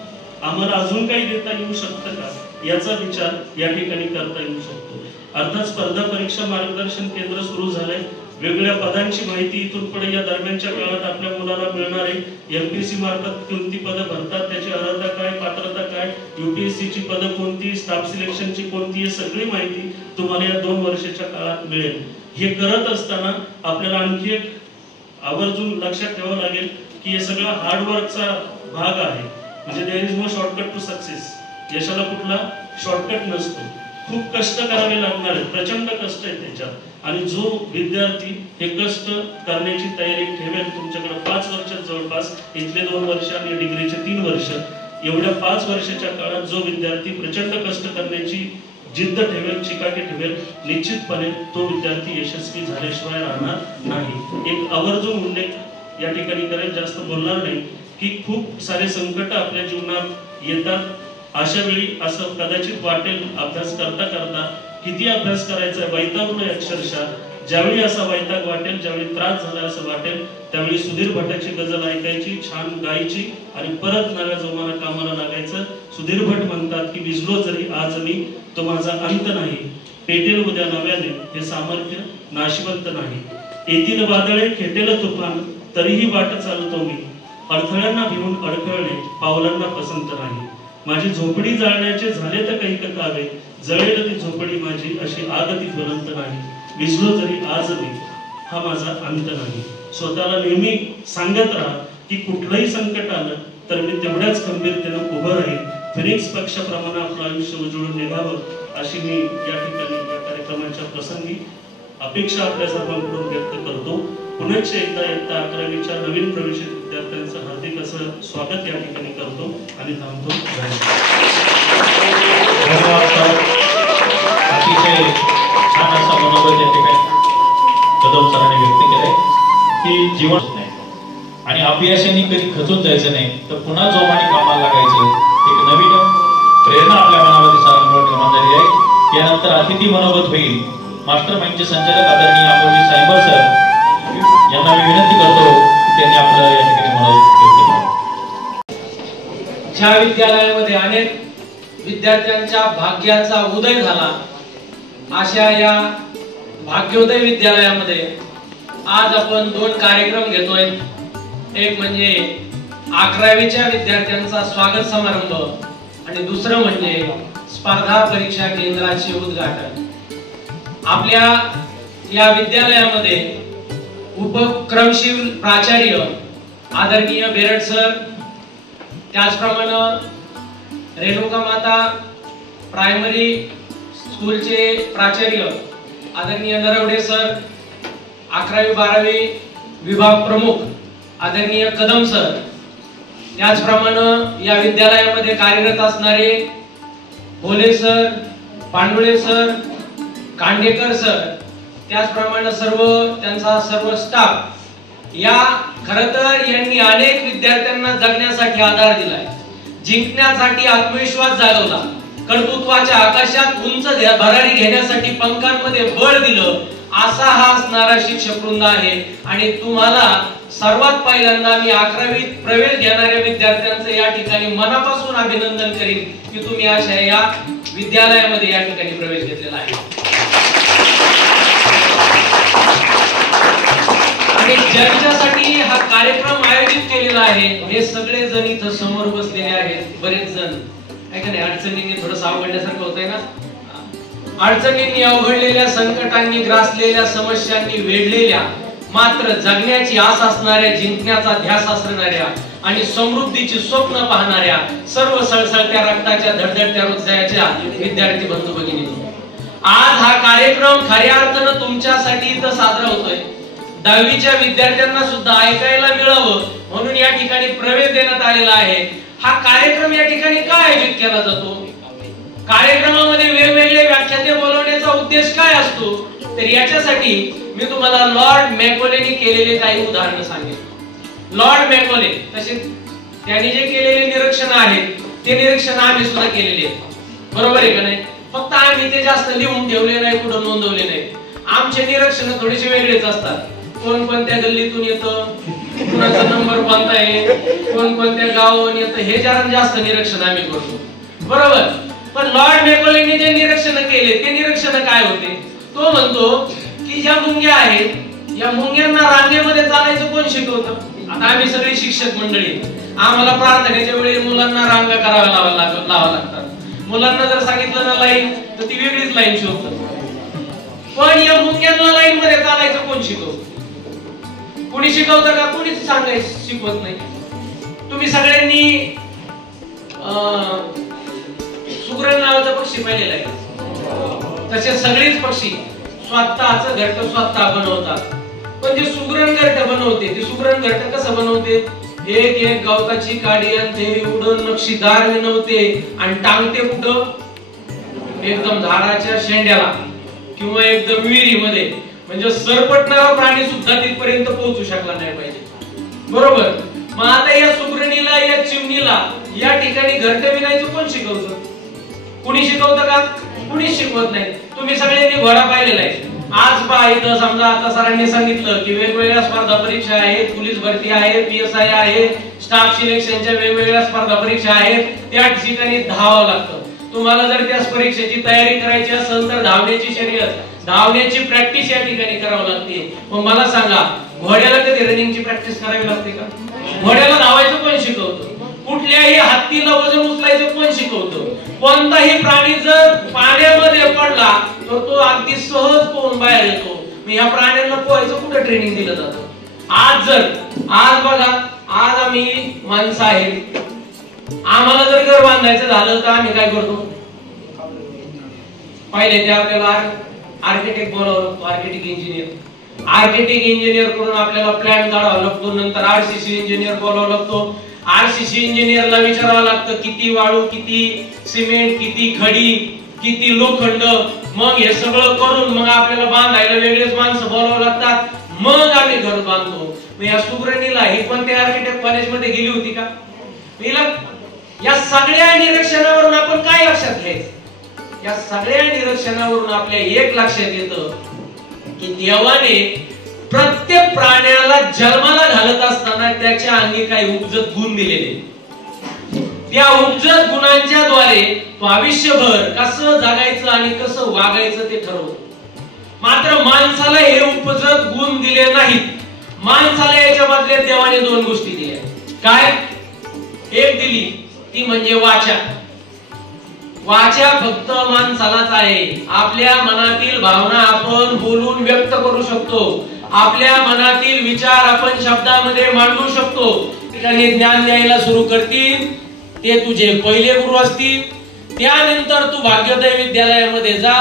आम्हाला अजून काही देता येऊ शकतं का याचा विचार या ठिकाणी करता येऊ शकतो. अर्थात स्पर्धा परीक्षा मार्गदर्शन केंद्र सुरू झालंय. वेगवेगळ्या पदांची माहिती इथून पुढे या दरम्यानच्या काळात आपल्या मुलाला मिळणार आहे. एमपीएससी मार्फत कोणती पदं भरतात, त्याची अर्हता काय, पात्रता काय, यूपीएससी ची पदं कोणती, स्टाफ सिलेक्शनची कोणती, ही सगळी माहिती तुम्हाला या 2 वर्षाच्या काळात मिळेल. हे करत असताना आपल्याला आणखी एक आवर्जून लक्षात ठेवावं लागेल की हे सगळं हार्डवर्कचा भाग आहे. म्हणजे there is no shortcut to success. यशाला कुठला शॉर्टकट नसतो. खूप कष्ट करावे लागणार आहेत, प्रचंड कष्ट आहे त्याच्यात. आणि जो विद्यार्थी हे कष्ट करण्याची तयारी ठेवेल, तुमच्याकडे 5 वर्षात जवळपास इथले 2 वर्ष आणि डिग्रीचे 3 वर्ष, एवढ्या 5 वर्षाच्या काळात जो विद्यार्थी प्रचंड कष्ट करण्याची जिद्द ठेवेल, चिकाटी ठेवेल, निश्चितपणे तो विद्यार्थी यशस्वी झाल्याशिवाय राहणार नाही. एक आवर्जून उल्लेख या ठिकाणी करेल, जास्त बोलणार नाही, की खूप सारे संकट आपल्या जीवनात येतात. अशा वेळी असं कदाचित वाटेल, अभ्यास करता करता किती अभ्यास करायचा, वैतागलोय अक्षरशः. ज्यावेळी असा वैताग वाटेल, ज्यावेळी त्रास झाला असं वाटेल, त्यावेळी सुधीर भटाची गझल ऐकायची, छान गायची आणि परत नव्या जोमानं कामाला लागायचं. सुधीर भट म्हणतात की विजलो जरी आज मी तो माझा अंत नाही, पेटेल उद्या नव्याने हे सामर्थ्य नाशिवंत नाही. येतील वादळे, खेटेल तुफान, तरीही वाट चालतो मी, अडथळ्यांना भिवून अडखळणे पावलांना पसंत नाही. माझी झोपडी जाळण्याचे झाले तर काही कथावे, जळेल ती झोपडी माझी अशी आग ती ज्वलंत नाही. विजलो जरी आज मी हा माझा अंत नाही. स्वतःला नेहमी सांगत राहा की कुठलंही संकट आलं तर मी तेवढ्याच खंबीरतेने उभं राहील. फिनिक्स पक्षाप्रमाणे आपलं आयुष्य उजळून निघावं अशी मी या ठिकाणी या कार्यक्रमाच्या प्रसंगी अपेक्षा आपल्या सर्वांकडून व्यक्त करतो. पुनश्च एकदा 11वीच्या नवीन प्रवेशित विद्यार्थ्यांचं हार्दिक असं स्वागत या ठिकाणी करतो आणि थांबतो. अतिशय छान असा मनोबल या ठिकाणी कदम सरांनी व्यक्त केलाय की जीवन नाही आणि अपयशाने कधी खचून जायचं नाही, तर पुन्हा जोमाने कामाला लागायचं. एक नवीन प्रेरणा आपल्या मनामध्ये सरांमुळे निर्माण झाली आहे. यानंतर अतिथी मनोगत होईल. मास्टर माइंडचे संचालक आदरणीय अमोलजी सायबर सर यांना मी विनंती करतो की त्यांनी आपलं या ठिकाणी मनोगत व्यक्त करावं. ज्या विद्यालयामध्ये अनेक विद्यार्थ्यांच्या भाग्याचा उदय झाला, अशा या भाग्योदय विद्यालयामध्ये आज आपण 2 कार्यक्रम घेतोय. एक म्हणजे 11वीच्या विद्यार्थ्यांचा स्वागत समारंभ आणि दुसरं म्हणजे स्पर्धा परीक्षा केंद्राचे उद्घाटन. आपल्या या विद्यालयामध्ये उपक्रमशील प्राचार्य आदरणीय बेरड सर, त्याचप्रमाणे रेणुका माता प्रायमरी स्कूलचे प्राचार्य आदरणीय नरवडे सर, 11वी-12वी विभाग प्रमुख आदरणीय कदम सर, त्याचप्रमाणे या विद्यालयामध्ये कार्यरत असणारे Bhole sir, Pandule sir, Kandekar sir, त्याचप्रमाणे त्यांचा सर्व स्टाफ. या खरं तर यांनी अनेक विद्यार्थ्यांना जगण्यासाठी आधार दिलाय, जिंकण्यासाठी आत्मविश्वास जागवला, कर्तृत्वाच्या आकाशात उंच भरारी घेण्यासाठी पंखांमध्ये बळ दिलं, असा हा असणारा शिक्षक वृंद आहे. आणि तुम्हाला सर्वात पहिल्यांदा मी 11वीत प्रवेश घेणाऱ्या विद्यार्थ्यांचं या ठिकाणी मनापासून अभिनंदन करीन की तुम्ही अशा या विद्यालयामध्ये या ठिकाणी प्रवेश घेतलेला आहे. आणि ज्यांच्यासाठी हा कार्यक्रम आयोजित केलेला आहे हे सगळे जण इथं समोर बसलेले आहेत. बरेच जण का नाही अडचणींनी थोडंसं अवघडल्यासारखं होतंय ना. अडचणींनी अवघडलेल्या, संकटांनी ग्रासलेल्या, समस्यांनी वेढलेल्या, मात्र जगण्याची आस असणाऱ्या, जिंकण्याचा ध्यास असणाऱ्या आणि समृद्धीची स्वप्न पाहणाऱ्या सर्व सळसळत्या रक्ताच्या धडधडत्या हृदयाच्या विद्यार्थी बंधू भगिनी, आज हा कार्यक्रम खऱ्या अर्थानं तुमच्यासाठी इथं साजरा होतोय. 10वीच्या विद्यार्थ्यांना सुद्धा ऐकायला मिळावं म्हणून या ठिकाणी प्रवेश देण्यात आलेला आहे. हा कार्यक्रम या ठिकाणी का आयोजित केला जातो? कार्यक्रमामध्ये वेगवेगळे व्याख्याते बोलवण्याचा उद्देश काय असतो? तर याच्यासाठी मी तुम्हाला लॉर्ड मॅकॉलेनी केलेले काही उदाहरणं सांगेन. लॉर्ड मॅकॉले तसे त्यांनी जे केलेले निरीक्षण आहेत ते निरीक्षण आम्ही सुद्धा केलेले आहेत, बरोबर आहे का नाही? फक्त आम्ही ते जास्त लिहून ठेवले नाही, कुठं नोंदवले नाही. आमचे निरीक्षण थोडेसे वेगळेच असतात. कोण कोणत्या गल्लीतून येतं, कुणाचा नंबर कोणता आहे, कोण कोणत्या गावावरून येतं, हे जरा जास्त निरीक्षण आम्ही करतो, बरोबर. पण लॉर्ड मॅकॉलेनी जे निरीक्षण केले ते निरीक्षण काय होते? तो म्हणतो की ज्या मुंग्या आहेत या मुंग्यांना रांगेमध्ये चालायचं कोण शिकवतं? आता आम्ही सगळे शिक्षक मंडळी, आम्हाला प्रार्थनेच्या वेळी मुलांना रांगा कराव्या लावा लागतात. मुलांना जर सांगितलं ना लाईन तर ती वेगळीच लाईन शोधतात. पण या मुंग्यांना लाईन मध्ये चालायचं कोण शिकवतं? कोणी शिकवतं का? कोणीच शिकवत नाही. तुम्ही सगळ्यांनी सुगरण नावाचा पक्षी पाहिलेला आहे. तसे सगळेच पक्षी स्वतःच घरट स्वतः बनवतात. पण जे सुगरण घरट बनवते ते सुगरण घरट कसं बनवते? एक एक गवताची काडी आणते, उडून नक्षीदार विणवते आणि टांगते कुठं? एकदम झाडाच्या शेंड्याला किंवा एकदम विहिरीमध्ये. म्हणजे सरपटणारा प्राणी सुद्धा तिथपर्यंत पोहोचू शकला नाही पाहिजे, बरोबर. मग आता या सुगरणीला, या चिमणीला या ठिकाणी घरट विणायचं कोण शिकवतं? कुणी शिकवतं का? कुणीच शिकवत नाही. तुम्ही सगळ्यांनी घोडा पाहिलेला आहे. आज पहा इथं समजा आता सरांनी सांगितलं की वेगवेगळ्या स्पर्धा परीक्षा आहेत, पोलीस भरती आहे, PSI आहे, स्टाफ सिलेक्शनच्या वेगवेगळ्या स्पर्धा परीक्षा आहेत. त्या ठिकाणी धावावं लागतं. तुम्हाला जर त्या परीक्षेची तयारी करायची असेल तर धावण्याची शर्यत, धावण्याची प्रॅक्टिस या ठिकाणी करावी लागते. मग मला सांगा, घोड्याला कधी रनिंगची प्रॅक्टिस करावी लागते का? घोड्याला धावायचं कोण शिकवतं? कुठल्याही हत्तीला वजन उचलायचं कोण शिकवतं? कोणताही प्राणी जर पाण्यामध्ये पडला तर तो अगदी सहज पोहून बाहेर येतो. मग या प्राण्यांना पोहायचं कुठं ट्रेनिंग दिलं जातं? आज बघा, आज आम्ही माणसं आहेत, आम्हाला जर घर बांधायचं झालं तर आम्ही काय करतो? पहिले ते आपल्याला आर्किटेक्ट बोलावं लागतो, आर्किटेक्ट इंजिनियर कडून आपल्याला प्लॅन काढावा लागतो. नंतर RCC इंजिनियर बोलावं लागतो. RCC इंजिनियरला विचारावं लागतं किती वाळू, किती सिमेंट, किती खडी, किती लोखंड. मग हे सगळं करून मग आपल्याला बांधायला वेगळेच माणसं बोलावं लागतात. मग आम्ही घर बांधतो. मग या सुगरणीला ही पण त्या आर्किटेक्ट कॉलेजमध्ये गेली होती का? या सगळ्या निरीक्षणावरून आपण काय लक्षात घ्यायचं? या सगळ्या निरीक्षणावरून आपल्या एक लक्षात येतं की देवाने प्रत्येक प्राण्याला जन्माला घालत असताना त्याच्या अंगी काही उपजत गुण दिलेले. त्या उपजत गुणांच्या द्वारे तो आयुष्यभर कसं जगायचं आणि कसं वागायचं ते ठरवतो. मात्र माणसाला हे उपजत गुण दिले नाहीत. माणसाला याच्या बदल्यात देवाने 2 गोष्टी दिल्या. काय? एक दिली ती म्हणजे वाचा. वाचा फक्त माणसालाच आहे. आपल्या मनातील भावना आपण बोलून व्यक्त करू शकतो. आपल्या मनातील विचार आपण शब्दामध्ये मांडू शकतो. ठिकाणी ज्ञान द्यायला सुरू करतील ते तुझे पहिले गुरु असतील. त्यानंतर तू भाग्योदय विद्यालयामध्ये जा,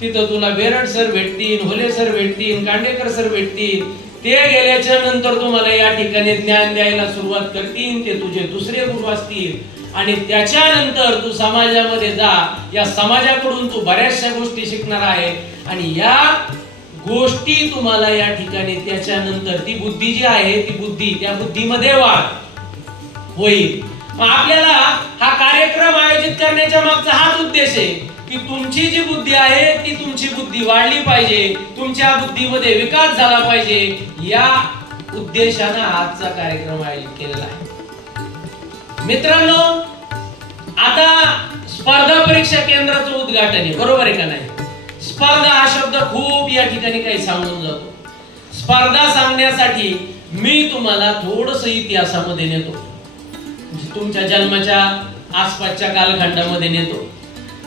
तिथं तुला बेरड सर भेटतील, होले सर भेटतील, कांडेकर सर भेटतील. ते गेल्याच्या नंतर तुम्हाला या ठिकाणी ज्ञान द्यायला सुरुवात करतील ते तुझे दुसरे गुरु असतील. आणि त्याच्यानंतर तू समाजामध्ये जा, या समाजाकडून तू बऱ्याचशा गोष्टी शिकणार आहे. आणि या गोष्टी तुम्हाला या ठिकाणी त्याच्यानंतर ती बुद्धी जी आहे ती बुद्धी त्या बुद्धीमध्ये वाढ होईल. आपल्याला हा कार्यक्रम आयोजित करण्याच्या मागचा हाच उद्देश आहे की तुमची जी बुद्धी आहे ती तुमची बुद्धी वाढली पाहिजे, तुमच्या बुद्धीमध्ये विकास झाला पाहिजे. या उद्देशाने आजचा कार्यक्रम आयोजित केलेला आहे. मित्रांनो, आता स्पर्धा परीक्षा केंद्राचं उद्घाटन आहे, बरोबर आहे का नाही? स्पर्धा हा शब्द खूप या ठिकाणी काही सांगून जातो. स्पर्धा सांगण्यासाठी मी तुम्हाला थोडस इतिहासामध्ये नेतो. तुमच्या जन्माच्या आसपासच्या कालखंडामध्ये नेतो.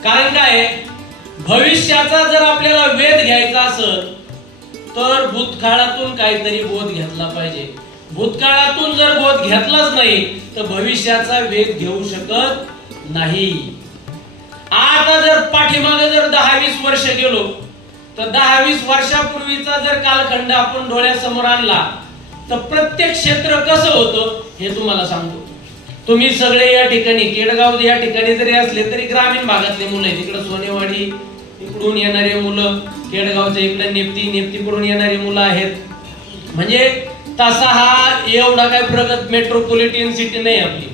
कारण काय, भविष्याचा जर आपल्याला वेध घ्यायचा असेल तर भूतकाळातून काहीतरी बोध घेतला पाहिजे. भूतकाळातून जर बोध घेतलाच नाही तर भविष्याचा वेध घेऊ शकत नाही. आता जर पाठीमागे जर 10-20 वर्ष गेलो तर 10-20 वर्षापूर्वीचा जर कालखंड आपण डोळ्यासमोर आणला तर प्रत्येक क्षेत्र कसं होतं हे तुम्हाला सांगतो. तुम्ही सगळे या ठिकाणी केडगाव या ठिकाणी जरी असले तरी ग्रामीण भागातले मुलं आहेत. इकडे सोनेवाडी इकडून येणारे मुलं, केडगावच्या इकडे नेप्तीकडून येणारी मुलं आहेत. म्हणजे तसा हा एवढा काय प्रगत मेट्रोपॉलिटन सिटी नाही आपली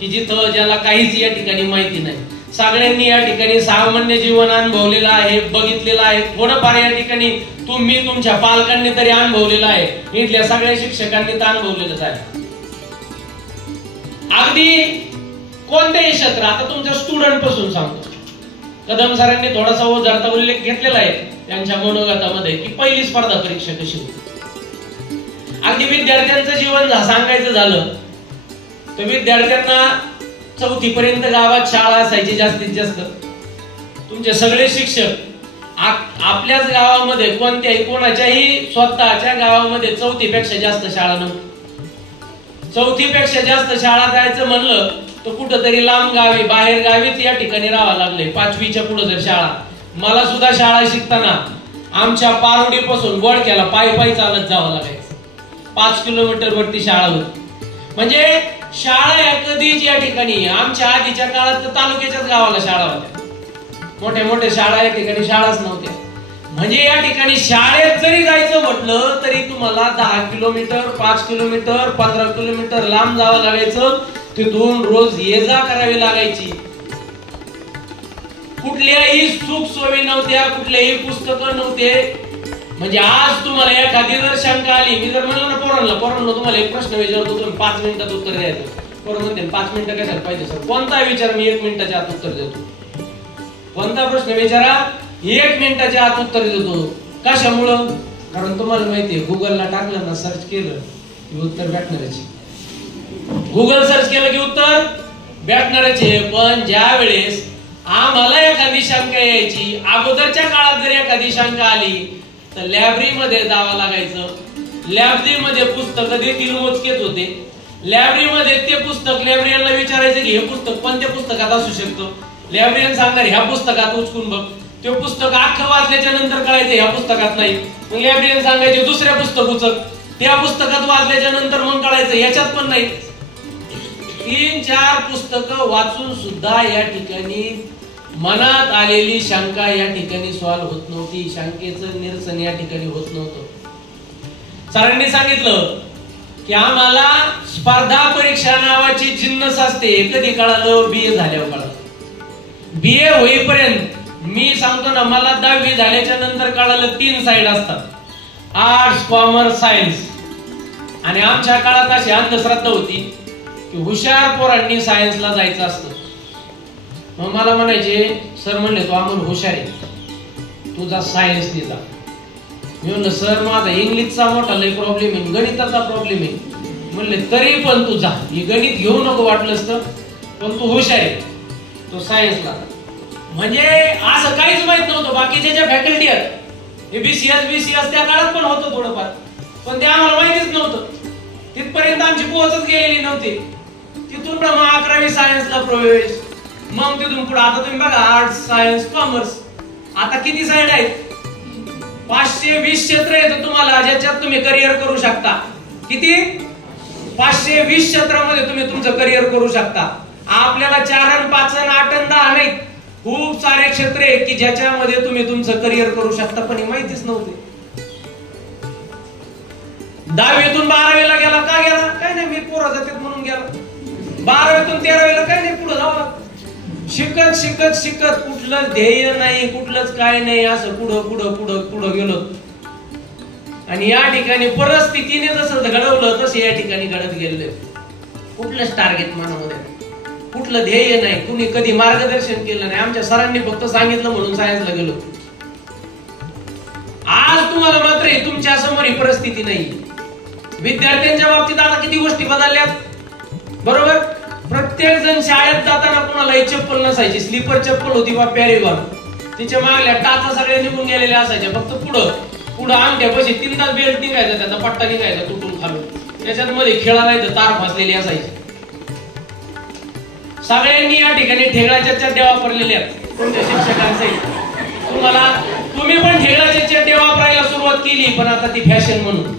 की जिथं ज्याला काहीच या ठिकाणी माहिती नाही. सगळ्यांनी या ठिकाणी सामान्य जीवन अनुभवलेलं आहे, बघितलेलं आहे. थोडंफार या ठिकाणी तुम्ही तुमच्या पालकांनी तरी अनुभवलेलं आहे, इथल्या सगळ्या शिक्षकांनी तर अनुभवलेलंच आहे. अगदी कोणत्याही क्षेत्र, आता तुमच्या स्टुडंट पासून सांगतो. कदम सरांनी थोडासा ओझरता उल्लेख घेतलेला आहे त्यांच्या मनोगतामध्ये की पहिली स्पर्धा परीक्षा कशी होती. अगदी विद्यार्थ्यांचं जीवन सांगायचं झालं तर विद्यार्थ्यांना 4थी पर्यंत गावात शाळा असायची जास्तीत जास्त. तुमचे सगळे शिक्षक आपल्याच गावामध्ये कोणाच्याही स्वतःच्या गावामध्ये 4थी पेक्षा जास्त शाळा नव्हती. 4थी पेक्षा जास्त शाळा जायचं म्हणलं तर कुठंतरी लांब गावी, बाहेर गावीच या ठिकाणी राहावं लागले. 5वीच्या पुढे जर शाळा, मला सुद्धा शाळा शिकताना आमच्या पारोडी पासून गोडक्याला पायी चालत जावं लागायचं. 5 किलोमीटर वरती शाळा होती. म्हणजे शाळा या कधीच या ठिकाणी, आमच्या आधीच्या काळात तर तालुक्याच्याच गावाला शाळा होत्या. मोठ्या मोठ्या शाळा या ठिकाणी शाळाच नव्हत्या. म्हणजे या ठिकाणी शाळेत जरी जायचं म्हटलं तरी तुम्हाला 10 किलोमीटर, 5 किलोमीटर, 15 किलोमीटर लांब जावं लागायचं. तिथून रोज ये जा करावी लागायची. कुठल्याही सुख सोयी नव्हत्या, कुठलेही पुस्तकं नव्हते. म्हणजे आज तुम्हाला एखादी जर शंका आली, मी जर म्हणलं ना पोरांना तुम्हाला एक प्रश्न विचारतो, तुम्ही 5 मिनिटात उत्तर द्यायचं. पोरं म्हणते 5 मिनिटं कशाला पाहिजे सर? कोणता विचार, मी 1 मिनिटाच्या आत उत्तर देतो. कोणता प्रश्न विचारा, 1 मिनिटाच्या आत उत्तर देतो. कशामुळं? कारण तुम्हाला माहितीये गुगलला टाकलं ना, सर्च केलं की उत्तर भेटणारच. गुगल सर्च केलं की उत्तर भेटणारच आहे. पण ज्या वेळेस आम्हाला एखादी शंका यायची, अगोदरच्या काळात जर एखादी शंका आली तर लायब्ररीमध्ये जावं लागायचं. लायब्ररीमध्ये पुस्तक देखील मोजकेच होते. लायब्ररीमध्ये ते पुस्तक लायब्ररीला विचारायचं की हे पुस्तक कोणत्या पुस्तकात असू शकतं. लायब्ररीयन सांगणार ह्या पुस्तकात उचकून बघ. ते पुस्तक अख्खं वाचल्याच्या नंतर कळायचं ह्या पुस्तकात नाही. मग लायब्ररीयन सांगायचे दुसऱ्या पुस्तक उचक. त्या पुस्तकात वाचल्याच्या नंतर मग कळायचं याच्यात पण नाही. 3-4 पुस्तकं वाचून सुद्धा या ठिकाणी मनात आलेली शंका या ठिकाणी सॉल्व्ह होत नव्हती. शंकेचं निरसन या ठिकाणी होत नव्हतं. सरांनी सांगितलं की आम्हाला स्पर्धा परीक्षा नावाची जिन्नस असते. कधी कळालं? बीए झाल्यावर कळालं. बीए होईपर्यंत मी सांगतो ना, मला 10वी झाल्याच्या नंतर कळालं 3 साइड असतात, आर्ट्स, कॉमर्स, सायन्स. आणि आमच्या काळात अशी अंधश्रद्धा होती की हुशार पोरांनी सायन्सला जायचं असतं. मग मला म्हणायचे, सर म्हणले तू आम्हाला हुशार आहे, तुझा सायन्सने जा. मी म्हणलं सर माझा इंग्लिशचा मोठा लय प्रॉब्लेम आहे, गणिताचा प्रॉब्लेम आहे. म्हणले तरी पण तू जा, ही गणित घेऊ नको वाटलंस तर, पण तू हुशार आहे, तो सायन्सला. म्हणजे असं काहीच माहित नव्हतं. बाकीच्या ज्या फॅकल्टी आहेत बीसीएस त्या काळात पण होतं थोडंफार, पण ते आम्हाला माहितीच नव्हतं. तिथपर्यंत आमची पोहोचच गेलेली नव्हती. तिथून मग 11वी सायन्सला प्रवेश, मग तिथून पुढे आता तुम्ही बघा आर्ट्स, सायन्स, कॉमर्स. आता किती साइड आहेत? 520 क्षेत्र आहेत तुम्हाला ज्याच्यात तुम्ही करिअर करू शकता. किती? 520 क्षेत्रामध्ये तुम्ही तुमचं करिअर करू शकता. आपल्याला 4 आणि 5 आणि 8 आणि 10 नाही, खूप सारे क्षेत्र आहेत की ज्याच्यामध्ये तुम्ही तुमचं करिअर करू शकता, पण हे माहितीच नव्हते. 10वीतून 12वीला गेला का गेला? काय नाही, मी पोरं जातात म्हणून गेला. 12वीतून 13वीला काय नाही, पुढे जावं. शिकत शिकत शिकत कुठलं ध्येय नाही, कुठलंच काय नाही, असं पुढं पुढं पुढं पुढं गेलो. आणि या ठिकाणी परिस्थितीने जसं घडवलं तसं या ठिकाणी घडत गेले. कुठलंच टार्गेट मनामध्ये, कुठलं ध्येय नाही, कुणी कधी मार्गदर्शन केलं नाही. आमच्या सरांनी फक्त सांगितलं म्हणून सायन्सला गेलो. आज तुम्हाला मात्र तुमच्या समोर ही परिस्थिती नाही. विद्यार्थ्यांच्या बाबतीत आता किती गोष्टी बदलल्यात, बरोबर? प्रत्येक जण शाळेत जाताना कोणालाही चप्पल नसायची, स्लीपर चप्पल होती बा पॅरेगॉन, तिच्या मागल्या टाचा सगळ्या निघून गेलेल्या असायच्या, फक्त पुढं अंगठ्यापाशी 3 तास बेल्ट निघायचा, त्याचा पट्टा निघायचा तुटून खालून, त्याच्यात मध्ये खेळा नाही तर तार फासलेली असायची. सगळ्यांनी या ठिकाणी ठेगळाच्या चड्ड्या वापरलेल्या आहेत कोणत्या शिक्षकांसहित. तुम्ही पण ठेगळाच्या चड्ड्या वापरायला सुरुवात केली, पण आता ती फॅशन म्हणून.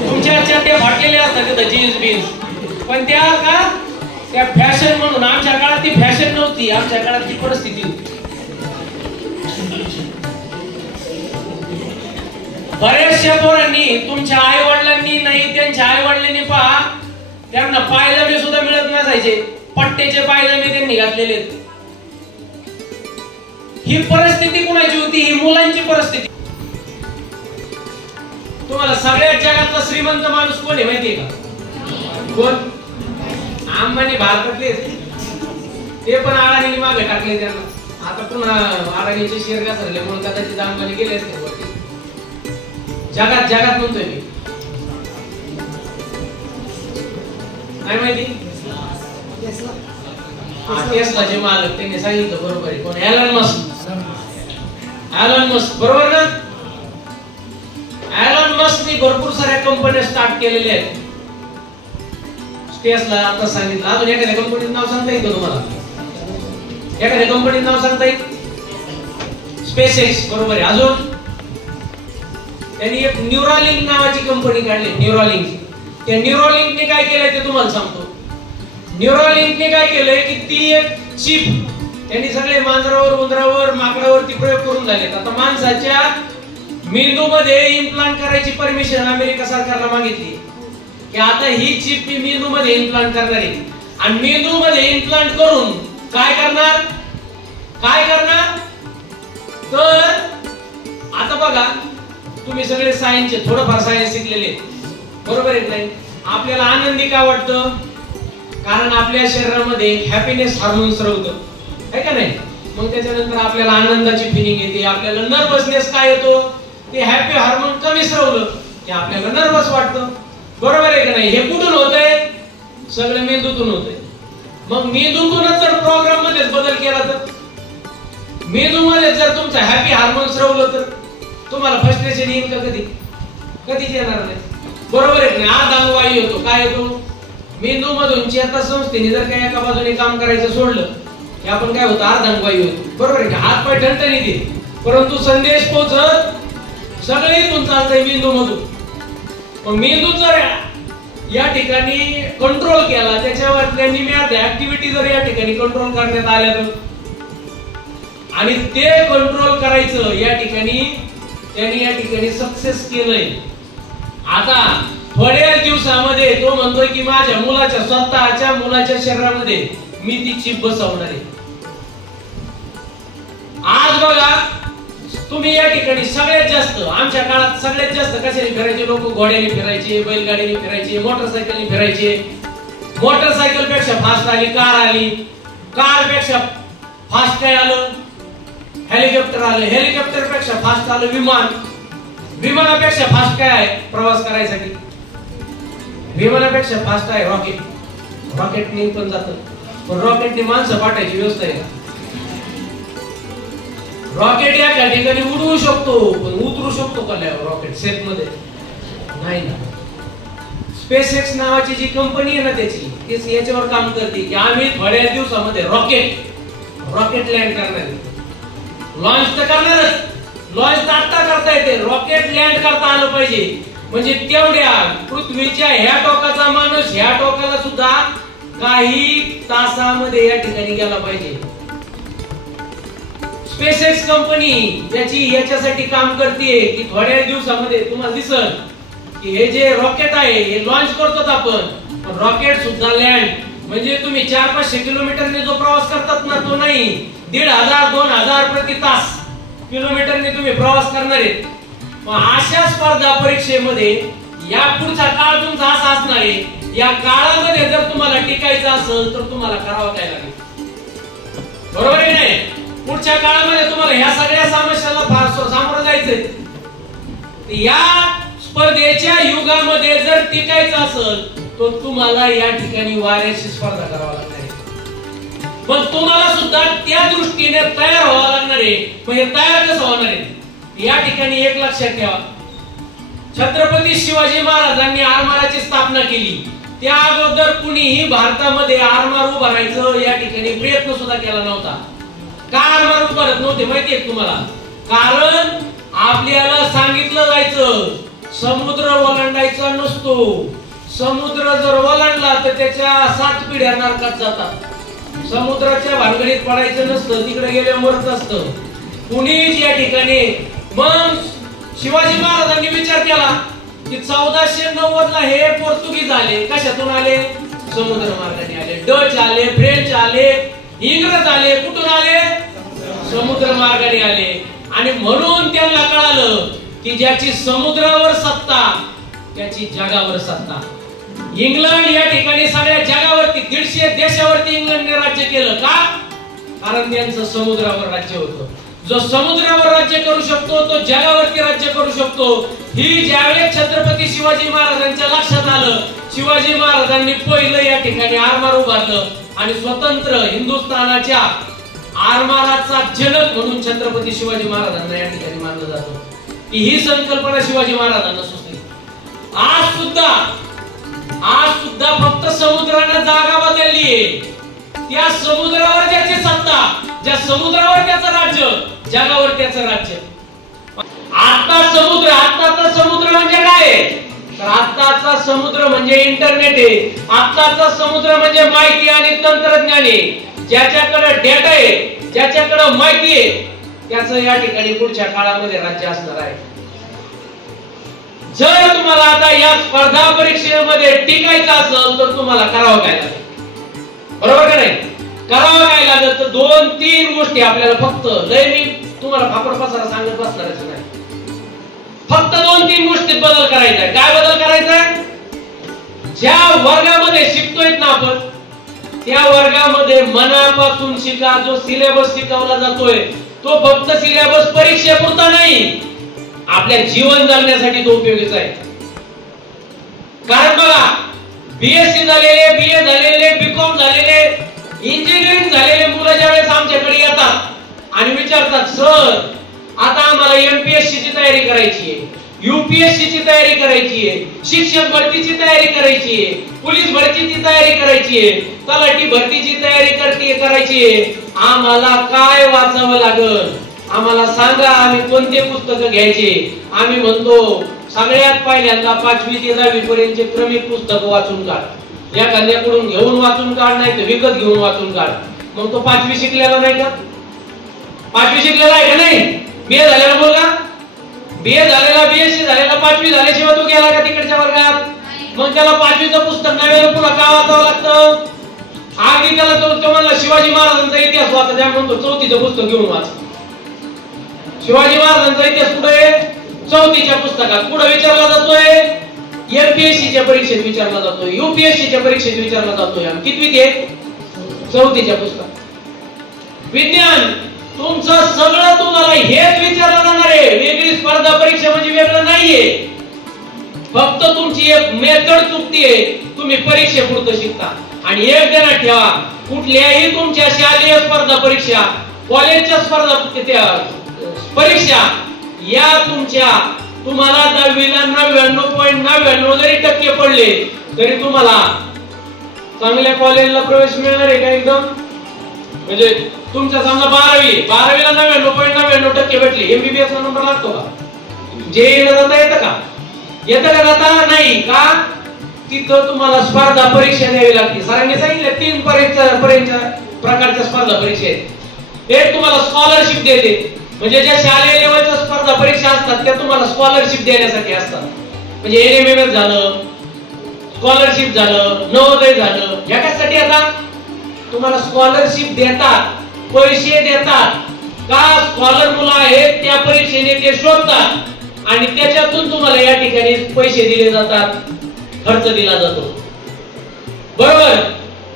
तुमच्या चड्ड्या फाटलेल्या असतात तिथं जीन्स बीन्स, पण त्या फॅशन म्हणून. आमच्या काळात ती फॅशन नव्हती, आमच्या काळात ती परिस्थिती होती. बऱ्याचशा पोरांनी तुमच्या आई वडिलांनी नाही, त्यांच्या आई वडिलांनी पहा त्यांना पायजामे सुद्धा मिळत नसायचे, पट्ट्याचे पायजामे त्यांनी घातलेले आहेत. ही परिस्थिती कुणाची होती? ही मुलांची परिस्थिती. तुम्हाला सगळ्यात जगातला श्रीमंत माणूस कोण आहे माहितीये का? कोण? अंबानी भारतातले, ते पण अडाणीने मागे टाकले त्यांना. आता पुन्हा अडाणीचे शेअर घसरले म्हणून कदाचित अंबानी गेले असते वरती. जगात म्हणतोय मी, नाही माहिती. टेस्लाचे मालक त्यांनी सांगितलं बरोबर आहे. कोण? एलन मस्क, बरोबर ना? एलन मस्कने भरपूर साऱ्या कंपन्या स्टार्ट केलेल्या आहेत. टेस्ला आता सांगितलं. अजून एखाद्या कंपनीचं नाव सांगता येईल का तुम्हाला? एखाद्या कंपनीचं नाव सांगता येईल? स्पेस एक्स, बरोबर आहे. अजून त्यांनी एक न्यूरालिंक नावाची कंपनी काढली, न्यूरालिंक. त्या न्यूरालिंकने काय केलंय ते तुम्हाला सांगतो. न्यूरालिंकने काय केलंय की ती एक चिप त्यांनी सगळे मांजरावर, उंदरावर, माकडावरती प्रयोग करून झालेत. आता माणसाच्या मेंदूमध्ये इम्प्लांट करायची परमिशन अमेरिका सरकारला मागितली की आता ही चिप मी मेंदूमध्ये इम्प्लांट करणार आहे. आणि मेंदूमध्ये इम्प्लांट करून काय करणार तर आता बघा, तुम्ही सगळे सायन्सचे थोडंफार सायन्स शिकलेले, बरोबर आहे नाही? आपल्याला आनंदी का वाटतं? कारण आपल्या शरीरामध्ये हॅपीनेस हार्मोन स्रवतं, आहे का नाही? मग त्याच्यानंतर आपल्याला आनंदाची फिलिंग येते. आपल्याला नर्वसनेस काय येतो? ते हॅपी हार्मोन कमी स्रवलं की आपल्याला नर्वस वाटतं, बरोबर आहे का नाही? हे कुठून होतंय? सगळं मेंदूतून होतंय. मग मेंदूतूनच जर प्रोग्राम मध्ये बदल केला तर, मेंदूमध्ये जर तुमचं हॅपी हार्मोन स्रवलं तर तुम्हाला फ्रस्ट्रेशन येईल का? कधीच येणार नाही, बरोबर आहे ना? अर्धांगवायू होतो. काय येतो? मेंदू मधून चेतासंस्थेने जर काही एका बाजूने काम करायचं सोडलं की आपण काय होतं? अर्धांगवायू होतो, बरोबर आहे का? हात पाय ठणठण येते, परंतु संदेश पोहोचत सगळे इथून चालतंय मेंदू मधून. पण मेंदू जर या ठिकाणी कंट्रोल केला, त्याच्यावर निम्या ऍक्टिव्हिटी जर या ठिकाणी कंट्रोल करण्यात आल्या तर, आणि ते कंट्रोल करायचं या ठिकाणी त्यांनी या ठिकाणी सक्सेस केलंय. आता थोड्या दिवसामध्ये तो म्हणतोय की माझ्या मुलाच्या, स्वतःच्या मुलाच्या शरीरामध्ये मी ती चिप बसवणार आहे. आज बघा तुम्ही या ठिकाणी सगळ्यात जास्त, आमच्या काळात सगळ्यात जास्त कशाने फिरायचे लोक? घोड्याने फिरायचे, बैलगाडीने फिरायचे, मोटरसायकलने फिरायचे. मोटरसायकल पेक्षा फास्ट आली कार, आली कार पेक्षा फास्ट काय आलं? हेलिकॉप्टर आलं. हेलिकॉप्टर पेक्षा फास्ट आलं विमान. विमानापेक्षा फास्ट काय आहे प्रवास करायसाठी? विमानापेक्षा फास्ट आहे रॉकेट. रॉकेटने पण जातं, पण रॉकेटने माणसं पाठवायची व्यवस्था आहे. रॉकेट या ठिकाणी उडवू शकतो, पण उतरू शकतो का रॉकेट सेफ मध्ये? नाही ना. स्पेस एक्स नावाची जी कंपनी आहे ना त्याची, तीच याच्यावर काम करते की आम्ही थोड्या दिवसामध्ये रॉकेट लँड करणार. लॉन्च तर करणारच, लॉन्च तर आता करता येते, रॉकेट लँड करता आलं पाहिजे. म्हणजे तेवढ्या पृथ्वीच्या ह्या टोकाचा माणूस ह्या टोकाला सुद्धा काही तासामध्ये या ठिकाणी गेला पाहिजे. स्पेस एक्स कंपनी त्याची याच्यासाठी काम करते की थोड्या दिवसामध्ये तुम्हाला दिसल की हे जे रॉकेट आहे हे लॉन्च करतो आपण, रॉकेट सुद्धा लँड. म्हणजे तुम्ही 400-500 किलोमीटरने जो प्रवास करतात ना, तो नाही 1500-2000 प्रति तास किलोमीटरने तुम्ही प्रवास करणार आहेत. अशा स्पर्धा परीक्षेमध्ये या पुढचा काळ तुमचा असा असणार आहे. या काळामध्ये जर तुम्हाला टिकायचं असेल तर तुम्हाला करावं काय लागेल? बरोबर आहे नाही? पुढच्या काळामध्ये तुम्हाला ह्या सगळ्या समस्याला सामोरं जायचंय. या स्पर्धेच्या युगामध्ये जर टिकायचं असेल तर तुम्हाला या ठिकाणी वाऱ्याची स्पर्धा करावी लागणार आहे. पण तुम्हाला सुद्धा त्या दृष्टीने तयार व्हावं लागणार आहे. म्हणजे तयार कसं होणार आहे या ठिकाणी एक लक्षात ठेवा. छत्रपती शिवाजी महाराजांनी आरमाराची स्थापना केली. त्या अगोदर कुणीही भारतामध्ये आरमार उभारायचं या ठिकाणी प्रयत्न सुद्धा केला नव्हता. का आरमार उभारत नव्हते माहितीये तुम्हाला? कारण आपल्याला सांगितलं जायचं समुद्र ओलांडायचा नसतो. समुद्र जर ओलांडला तर त्याच्या 7 पिढ्या नरकात जातात. समुद्राच्या भानगडीत पडायचं नसतं, तिकडे गेले मरत असतं कुणीच या ठिकाणी. मग शिवाजी महाराजांनी विचार केला की 1490 ला हे पोर्तुगीज आले. कशातून आले? समुद्र मार्गाने आले. डच आले, फ्रेंच आले, इंग्रज आले. कुठून आले? समुद्र मार्गाने आले. आणि म्हणून त्यांना कळालं की ज्याची समुद्रावर सत्ता त्याची जगावर सत्ता. इंग्लंड या ठिकाणी सगळ्या जगावरती 150 देशावरती इंग्लंडने राज्य केलं. का? कारण त्यांचं समुद्रावर राज्य होतं. जो समुद्रावर राज्य करू शकतो तो जगावरती राज्य करू शकतो. ही ज्यावेळेस छत्रपती शिवाजी महाराजांच्या लक्षात आलं, शिवाजी महाराजांनी पहिलं या ठिकाणी आरमार उभारलं आणि स्वतंत्र हिंदुस्थानाच्या आरमाराचा जनक म्हणून छत्रपती शिवाजी महाराजांना या ठिकाणी मानलं जातं. की ही संकल्पना शिवाजी महाराजांना सुचली. आज सुद्धा फक्त समुद्राने जागा बदलली आहे. त्या समुद्रावर ज्याची सत्ता, ज्या समुद्रावर त्याचं राज्य, जगावर त्याचं राज्य. आत्ताचा समुद्र म्हणजे काय? तर आत्ताचा समुद्र म्हणजे इंटरनेट आहे. आत्ताचा समुद्र म्हणजे माहिती आणि तंत्रज्ञान आहे. ज्याच्याकडे डेटा आहे, ज्याच्याकडे माहिती आहे, त्याचं या ठिकाणी पुढच्या काळामध्ये राज्य असणार आहे. जर तुम्हाला आता या स्पर्धा परीक्षेमध्ये टिकायचं असेल तर तुम्हाला करावं काय लागेल? बरोबर का नाही? करावं काय लागेल तर 2-3 गोष्टी आपल्याला फक्त. लय मी तुम्हाला फापड पसारा सांगत बसणारच नाही. फक्त 2-3 गोष्टीत बदल करायचा आहे. काय बदल करायचा आहे? ज्या वर्गामध्ये शिकतोय ना आपण त्या वर्गामध्ये मनापासून शिका. जो सिलेबस शिकवला जातोय तो फक्त सिलेबस परीक्षेपुरता नाही, आपल्या जीवन जगण्यासाठी तो उपयोगीचा आहे. कारण बघा, बीएससी झालेले, बीए झालेले, बीकॉम झालेले, इंजिनिअरिंग झालेले मुलं ज्यावेळेस आमच्याकडे येतात आणि विचारतात सर आता आम्हाला एमपीएससी ची तयारी करायची आहे, यूपीएससी ची तयारी करायची आहे, शिक्षक भरतीची तयारी करायची आहे, पोलीस भरतीची तयारी करायची आहे, तलाठी भरतीची तयारी करायची आहे, आम्हाला काय वाचावं लागेल? आम्हाला सांगा, आम्ही कोणते पुस्तक घ्यायचे? आम्ही म्हणतो सगळ्यात पहिल्यांदा 5वी ते 10वी पर्यंतचे क्रमिक पुस्तक वाचून काढ. एखाद्याकडून घेऊन वाचून काढ, नाही तर विकत घेऊन वाचून काढ. मग तो 5वी शिकलेला नाही का? 5वी शिकलेला आहे का नाही? बीए झालेला मुलगा, बीए झालेला, बीएससी झालेला, 5वी झाल्याशिवाय तो गेला का तिकडच्या वर्गात? मग त्याला 5वीचं पुस्तक नव्यानं पुन्हा का वाचावं लागतं? आधी त्याला तो म्हणला शिवाजी महाराजांचा इतिहास वाचा, त्या म्हणतो 4थीचं पुस्तक घेऊन वाच. शिवाजी महाराजांचा इतिहास कुठे? 4थीच्या पुस्तकात. पुढे विचारला जातोय एमपीएससीच्या परीक्षेत विचारला जातोय, यूपीएससीच्या परीक्षेत विचारला जातोय. कितवीत आहे? 4थीच्या पुस्तकात. विज्ञान तुमचं सगळं तुम्हाला हेच विचारलं जाणार आहे. वेगळी स्पर्धा परीक्षा म्हणजे वेगळं नाहीये. फक्त तुमची एक मेथड चुकतीये. तुम्ही परीक्षेपुरतं शिकता. आणि एक ध्यानात ठेवा, कुठल्याही तुमच्या शालेय स्पर्धा परीक्षा, कॉलेजच्या स्पर्धा परीक्षा या तुम्हाला 10वीला 99.99% पडले तरी तुम्हाला चांगल्या कॉलेजला प्रवेश मिळणार आहे का? एकदम म्हणजे तुमच्या समजा 12वीला 99.99% भेटले, एमबीबीएस ला नंबर लागतो का? जेईला जाता येतं का? येतं का? जाता नाही का? तिथं तुम्हाला स्पर्धा परीक्षा द्यावी लागते. सरांनी सांगितलं 3 प्रकारच्या स्पर्धा परीक्षा आहेत. एक तुम्हाला स्कॉलरशिप देते, म्हणजे ज्या शालेय लेवलच्या स्पर्धा परीक्षा असतात त्या तुम्हाला स्कॉलरशिप देण्यासाठी असतात. म्हणजे एनएमएमएस झालं, स्कॉलरशिप झालं, नवोदय झालं. याच्यासाठी आता तुम्हाला स्कॉलरशिप देतात, पैसे देतात का? स्कॉलर मुलं आहेत त्या परीक्षेने ते शोधतात आणि त्याच्यातून तुम्हाला या ठिकाणी पैसे दिले जातात, खर्च दिला जातो. बरोबर.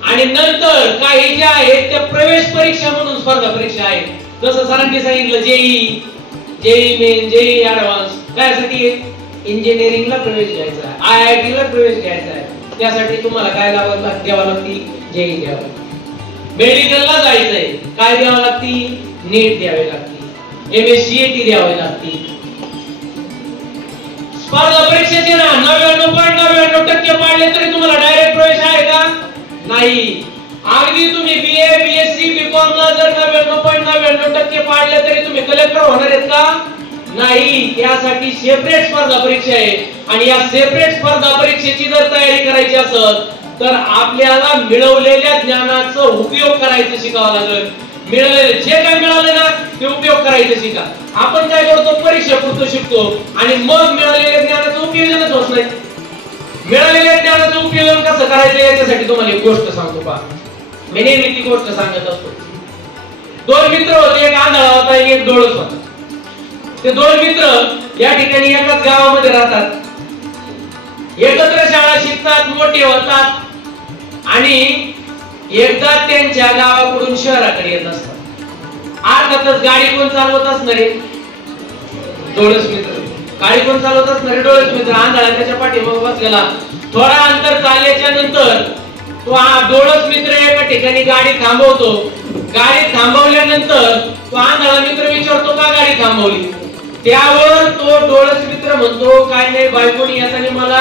आणि नंतर काही ज्या आहेत त्या प्रवेश परीक्षा म्हणून स्पर्धा परीक्षा आहेत. जसं सरांनी सांगितलं जेई मेन, जेई ऍडव्हान्स. त्यासाठी इंजिनिअरिंगला प्रवेश घ्यायचा आहे, आयआयटी ला प्रवेश घ्यायचा आहे, त्यासाठी तुम्हाला काय द्यावं लागते? जेई द्यावं. मेडिकलला जायचंय, काय द्यावं लागती? नीट द्यावी लागती, MSCET द्यावी लागती. स्पर्धा परीक्षेचे ना 99.99% पाडले तरी तुम्हाला डायरेक्ट प्रवेश आहे का? नाही. अगदी तुम्ही BA BSc BCom ला जर 99.99% पाडले तरी तुम्ही कलेक्टर होणार आहेत का? नाही. त्यासाठी सेपरेट स्पर्धा परीक्षा आहे आणि या सेपरेट स्पर्धा परीक्षेची जर तयारी करायची असेल तर आपल्याला मिळवलेल्या ज्ञानाचा उपयोग करायचं शिकावं लागेल. मिळालेले जे काय मिळाले ना ते उपयोग करायचं शिका. आपण काय करतो? परीक्षा पुरतं शिकतो आणि मग मिळालेल्या ज्ञानाचा उपयोगच होत नाही. मिळालेल्या ज्ञानाचा उपयोग कसं करायचं याच्यासाठी तुम्हाला एक गोष्ट सांगतो पहा. मी नेहमी ती गोष्ट सांगत असतो. दोन मित्र होते, एक आंधळा होता आणि एक डोळस होता. ते दोन मित्र या ठिकाणी एकाच गावामध्ये राहतात, एकत्र शाळा शिकतात, मोठे होतात आणि एकदा त्यांच्या गावाकडून शहराकडे येत असतात. अर्थातच गाडी कोण चालवत असणारे? डोळस मित्र. गाडी कोण चालवत असणारे? डोळस मित्र. आंधळा त्याच्या पाठीमागे बसलेला. थोडा अंतर चालल्याच्या नंतर तो डोळस मित्र एका ठिकाणी गाडी थांबवतो. गाडी थांबवल्यानंतर तो आंधळा मित्र विचारतो का गाडी थांबवली? त्यावर तो डोळस मित्र म्हणतो, काय नाही, बायकोनी येताना मला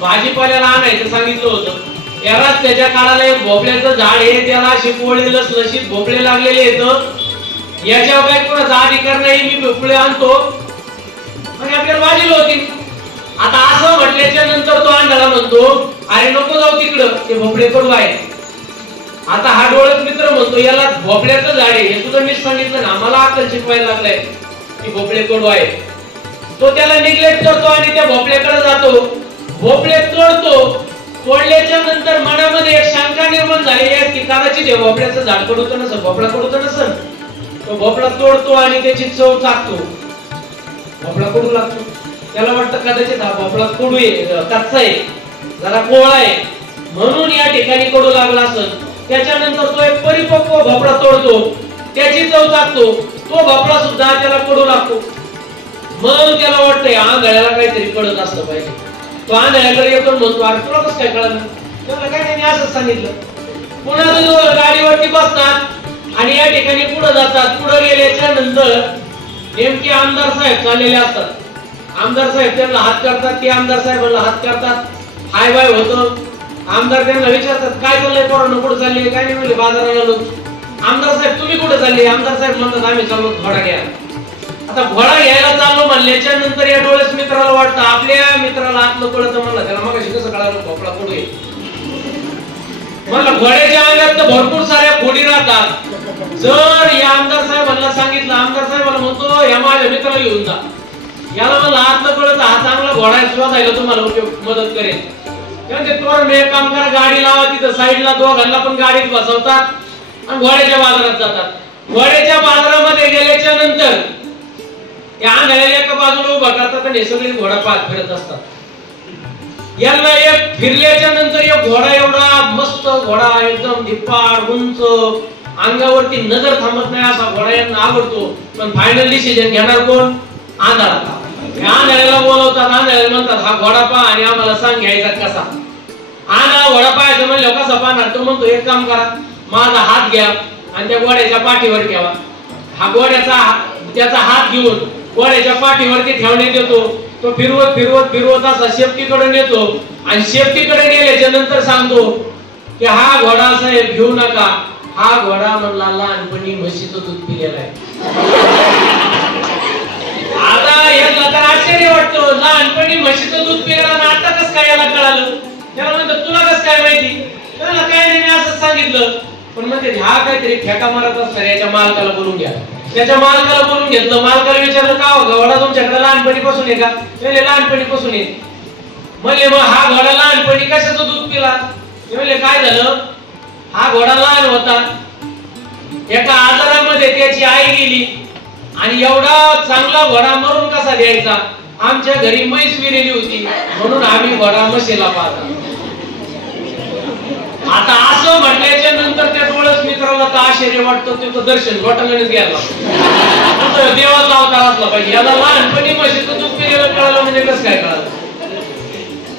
भाजीपाल्याला आणायचं सांगितलं होतं. या रस्त्याच्या काळाला एक भोपळ्याचं झाड आहे, त्याला अशी पोळी लसलशीत भोपळे लागलेले आहेत. याच्यावर काय कोणाचा अधिकार नाही, मी भोपळे आणतो आणि आपल्याला भाजी होती. आता असं म्हटल्याच्या नंतर तो आंधळा म्हणतो, अरे नको जाऊ तिकडं, ते भोपळे कडू आहे. आता हा डोळस मित्र म्हणतो, याला भोपळ्याचं झाड आहे हे तुझं मीच सांगितलं ना, मला अक्कल शिकवायला लागलाय की भोपळे कडू आहे. तो त्याला निग्लेक्ट करतो आणि त्या भोपळ्याकडे जातो. भोपळे तोडतो. तोडल्याच्या नंतर मनामध्ये एक शंका निर्माण झालेली आहे की कदाचित हे भोपळ्याचं झाड कडू तर नसेल, भोपळा कडू तर नसेल. तो भोपळा तोडतो आणि त्याची चव चाखतो. भोपळा कडू लागतो. त्याला वाटतं कदाचित हा भोपळा कडू आहे, कच्चा आहे, जरा कोवळा आहे म्हणून या ठिकाणी कडू लागला असेल. त्याच्यानंतर तो एक परिपक्व भोपळा तोडतो, त्याची चव चाखतो. तो भोपळा सुद्धा त्याला कडू लागतो. मग त्याला वाटतंय आंधळ्याला काहीतरी कळत असलं पाहिजे. तो आंधळ्याकडे येतो म्हणतो, अरे तुला कसं काय कळलं? त्याला काय नाही, असंच सांगितलं. पुन्हा गाडीवरती बसतात आणि या ठिकाणी पुढे जातात. पुढे गेल्याच्या नंतर नेमके आमदार साहेब चाललेले असतात. आमदार साहेब त्यांना हात करतात, ते आमदार साहेबांना हात करतात, हाय बाय होतं. आमदार त्यांना विचारतात, काय चाललंय पोरांनो, कुठे चालले? काय नाही म्हणले, बाजाराला आलो. आमदार साहेब तुम्ही कुठे चालले? आमदार साहेब म्हणतात, आम्ही चाललो घोडा घ्यायला. आता घोडा घ्यायला चाललो म्हणल्याच्या नंतर या डोळस मित्राला वाटतं आपल्या मित्राला आतलं कळतं. म्हणलं त्याला मग कसं कळालं भोपळा कडू आहे? म्हणलं घोड्याच्या अंगात तर भरपूर साऱ्या खोडी राहतात. जर या आमदार साहेबांना सांगितलं, आमदार साहेबांना म्हणतो या माझ्या मित्राला घेऊन जा. याला म्हणलं आतलं कळतं, हा चांगला घोडा शोधायला तुम्हाला मदत करेल. त्यामुळे तोरण एक काम करा, गाडी लावा तिथं साईडला, दोघांना पण गाडीत बसवतात आणि घोड्याच्या बाजारात जातात. घोड्याच्या बाजारामध्ये गेल्याच्या नंतर या आंधळ्याला एका बाजूला उभा करतात आणि हे सगळे घोडा पाहत फिरत असतात. यांना एक फिरल्याच्या नंतर एक घोडा, एवढा मस्त घोडा, एकदम धिप्पाड उंच, अंगावरती नजर थांबत नाही असा घोडा यांना आवडतो. पण फायनल डिसिजन घेणार कोण? आंधळा. आंधळ्याला बोलवतात. आंधळ्याला म्हणतात, हा घोडा पहा आणि आम्हाला सांग घ्यायचा कसा. आंधळा घोडा पाहायचं म्हणलं कसा पाहणार? तो म्हणतो एक काम करा, माझा हात घ्या आणि त्या घोड्याच्या पाठीवर ठेवा. हा त्याचा हात घेऊन घोड्याच्या पाठीवरती ठेवण्यात येतो. तो फिरवत फिरवत फिरवत असा शेपटीकडे नेतो आणि शेपटीकडे नेल्याच्या नंतर सांगतो की हा घोडा साहेब घेऊ नका, हा घोडा म्हणला लहानपणी म्हशीचं दूध पिलेला आहे. आता याला तर आश्चर्य वाटतो, लहानपणी म्हशीचं दूध पिलेला आणि आता कसं काय याला कळालं? त्याला म्हणतात तुला कसं काय माहिती? त्याला काय नाही, मी असंच सांगितलं. पण म्हणते हा काहीतरी फेका मारत असणार, याच्या मालकाला बोलून घ्या. त्याच्या मालकाला बोलून घेतलं. मालकाला विचारलं, का घोडा तुमच्याकडे लहानपणीपासून आहे का? म्हणजे लहानपणीपासून आहे. म्हणजे मग हा घोडा लहानपणी कशाचं दूध पिला? म्हणजे काय झालं, हा घोडा लहान होता, एका आजारामध्ये त्याची आई गेली आणि एवढा चांगला घोडा मरून कसा द्यायचा? आमच्या घरी म्हैस विरेली होती म्हणून आम्ही घोडा म्हशीला पाहता. आता असं म्हटल्याच्या नंतर त्या डोळस मित्राला तर आश्चर्य वाटतं, त्याचं दर्शन घोटाळ्यानेच घ्यायला. देवाचा अवतार असला पाहिजे. याला लहानपणी म्हशीचं दूध पिलेलं कळालं म्हणजे कसं काय कळालं?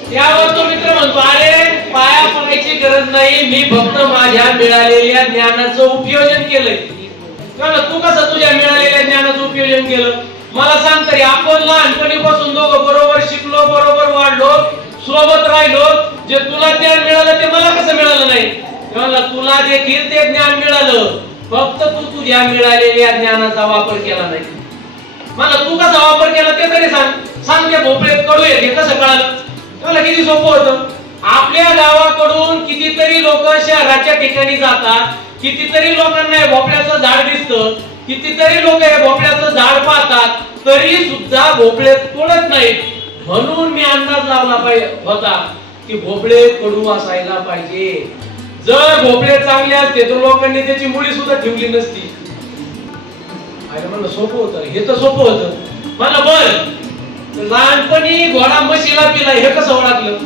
त्यावर तो मित्र म्हणतो, अरे पाया पडायची गरज गरज नाही, मी फक्त माझ्या मिळालेल्या ज्ञानाचं उपयोजन केलंय. तू कसं तुझ्या मिळालेल्या ज्ञानाचं उपयोजन केलं मला सांग तरी. आपण लहानपणीपासून दोघं बरोबर शिकलो, बरोबर वाढलो, सोबत राहिलो. जे तुला ज्ञान मिळालं ते मला कसं मिळालं नाही? तुला देखील ते ज्ञान मिळालं, फक्त तू तुझ्या मिळालेल्या ज्ञानाचा वापर केला नाही. मला तू कसा वापर केला ते तरी सांग. त्या भोपळ्यात कडू आहे हे कसं कळालं? मला किती सोपं होतं. आपल्या गावाकडून कितीतरी लोक शहराच्या ठिकाणी जातात, कितीतरी लोकांना भोपळ्याचं झाड दिसतं, कितीतरी लोक हे भोपळ्याचं झाड पाहतात, तरी सुद्धा भोपळे तोडत नाहीत. म्हणून मी अंदाज लावला पाहिजे होता की भोपळे कडू असायला पाहिजे. जर भोपळे चांगले असते तर लोकांनी त्याची मुळी सुद्धा ठेवली नसती. मला सोपं होतं, हे तर सोपं होतं. मला बर लहानपणी घोडा म्हशीला पिला हे कसं ओळखलं?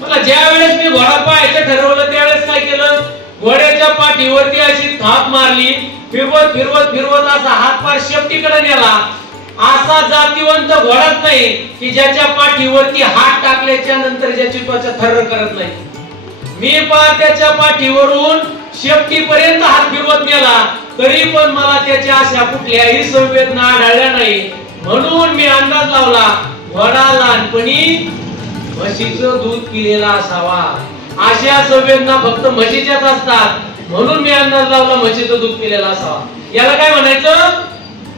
मला ज्या वेळेस मी घोडा पाहायचं ठरवलं त्यावेळेस काय केलं? घोड्याच्या पाठीवरती अशी थाप मारली, फिरवत फिरवत फिरवत असा हात पार शेपटीकडे नेला. असा जातीवंत घोडाच नाही की ज्याच्या पाठीवरती हात टाकल्याच्या नंतर ज्याची त्वचा थर्र करत नाही. मी पार त्याच्या पाठीवरून शेपटीपर्यंत हात फिरवत नेला, तरी पण मला त्याच्या अशा कुठल्याही संवेदना आढळल्या नाही. म्हणून मी अंदाज लावला घोडा लहानपणी म्हशीचं दूध पिलेला असावा. अशा संवेदना फक्त म्हशीच्याच असतात. म्हणून मी अंदाज लावला म्हशीचं दूध पिलेला असावा. याला काय म्हणायचं?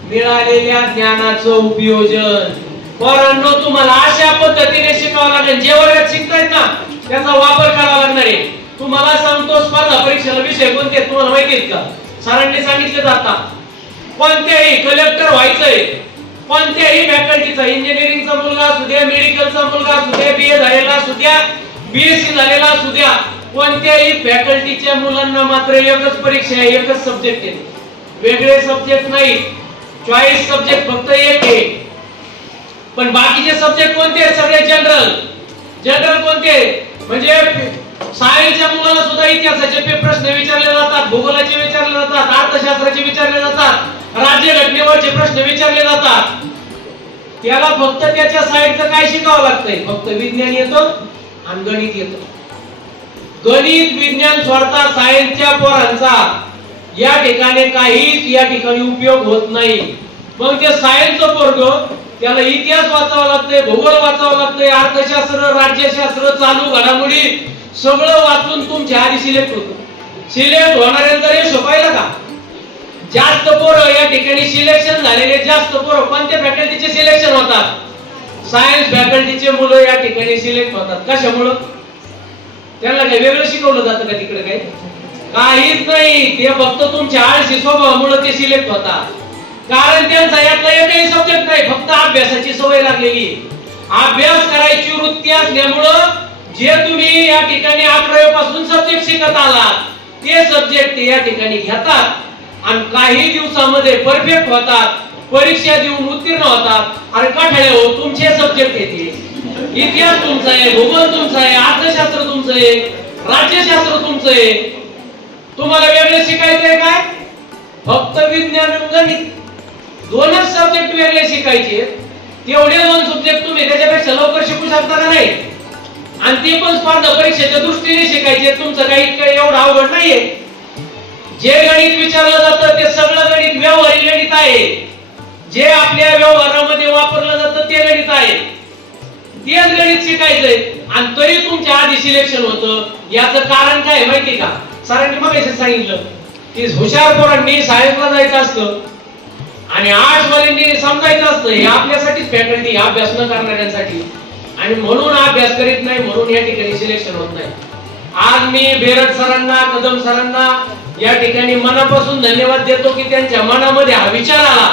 मिळालेल्या ज्ञानाचं उपयोजन. पोरांनो तुम्हाला अशा पद्धतीने शिकावं लागेल. जे वर्गात शिकतायत ना त्याचा वापर करावा लागणार आहे. तुम्हाला सांगतो स्पर्धा परीक्षेला विषय कोणते तुम्हाला माहिती आहेत का? सरांनी सांगितले जातात. कोणत्याही कलेक्टर व्हायचंय, कोणत्याही फॅकल्टीचा, इंजिनिअरिंगचा मुलगा असू द्या, मेडिकलचा मुलगा असू द्या, बीए झालेला असू द्या, बीएससी झालेला असू द्या, कोणत्याही फॅकल्टीच्या मुलांना मात्र एकच परीक्षा आहे, एकच सब्जेक्ट आहे. वेगळे सब्जेक्ट नाही, चॉईस सब्जेक्ट फक्त एक आहे. पण बाकीचे सब्जेक्ट कोणते आहेत? सगळे जनरल. जनरल कोणते? म्हणजे सायन्सच्या मुलाला सुद्धा इतिहासाचे प्रश्न विचारले जातात, भूगोलाचे विचारले जातात, अर्थशास्त्राचे विचारले जातात, राज्यघटनेवरचे प्रश्न विचारले जातात. त्याला फक्त त्याच्या साईडचं काय शिकावं लागतंय? फक्त विज्ञान येतं आणि गणित येतं. गणित विज्ञान सोडता सायन्सच्या पोरांचा या ठिकाणी काहीच या ठिकाणी उपयोग होत नाही. मग ते सायन्सचं पोरग त्याला इतिहास वाचावा लागतंय, भूगोल वाचावं लागतंय, अर्थशास्त्र, राज्यशास्त्र, चालू घडामोडी सगळं वाचून तुमच्या आधी सिलेक्ट होतं. सिलेक्ट होणाऱ्यांचा रेशो पाहिला का? जास्त पोरं या ठिकाणी सिलेक्शन झालेले जास्त पोरं कोणत्या फॅकल्टीचे सिलेक्शन होतात? सायन्स फॅकल्टीचे मुलं या ठिकाणी सिलेक्ट होतात. कशामुळं? त्यांना काही वेगळं शिकवलं जातं का तिकडे? काहीच नाही. ते फक्त तुमच्या आळशी स्वभावामुळे ते सिलेक्ट होतात. कारण त्यांचा यातला एकही सब्जेक्ट नाही, फक्त अभ्यासाची सवय लागलेली. अभ्यास करायची वृत्ती असल्यामुळं जे तुम्ही या ठिकाणी 11वी पासून सब्जेक्ट शिकत आलात ते सब्जेक्ट या ठिकाणी घेतात आणि काही दिवसामध्ये परफेक्ट होतात, परीक्षा देऊन उत्तीर्ण होतात. अरे काठाळे हो, तुमचे सब्जेक्ट येते. इतिहास तुमचा आहे, भूगोल तुमचा आहे, अर्थशास्त्र तुमचं आहे, राज्यशास्त्र तुमचं आहे. तुम्हाला वेगळे शिकायचंय काय? फक्त विज्ञान आणि गणित दोनच सब्जेक्ट वेगळे शिकायचे. तेवढे दोन सब्जेक्ट तुम्ही त्याच्यापेक्षा लवकर शिकू शकता का नाही? आणि ते पण स्पर्धा परीक्षेच्या दृष्टीने शिकायचे. तुमचं काही एवढं अवघड नाहीये. जे गणित विचारलं जातं ते सगळं गणित व्यवहारिक गणित आहे. जे आपल्या व्यवहारामध्ये वापरलं जातं ते गणित आहे. तेच गणित शिकायचंय आणि तरी तुमच्या आधी सिलेक्शन होतं. याचं कारण काय माहिती का? सरांनी मग सांगितलं की हुशार पोरांनी सायन्सला जायचं असतं आणि आर्ट्स वाल्यांनी समजायचं असतं हे आपल्यासाठीच फॅकल्टी, अभ्यास न करणाऱ्यांसाठी. आणि म्हणून अभ्यास करीत नाही, म्हणून या ठिकाणी सिलेक्शन होत नाही. आज मी बेरड सरांना, कदम सरांना या ठिकाणी मनापासून धन्यवाद देतो की त्यांच्या मनामध्ये हा विचार आला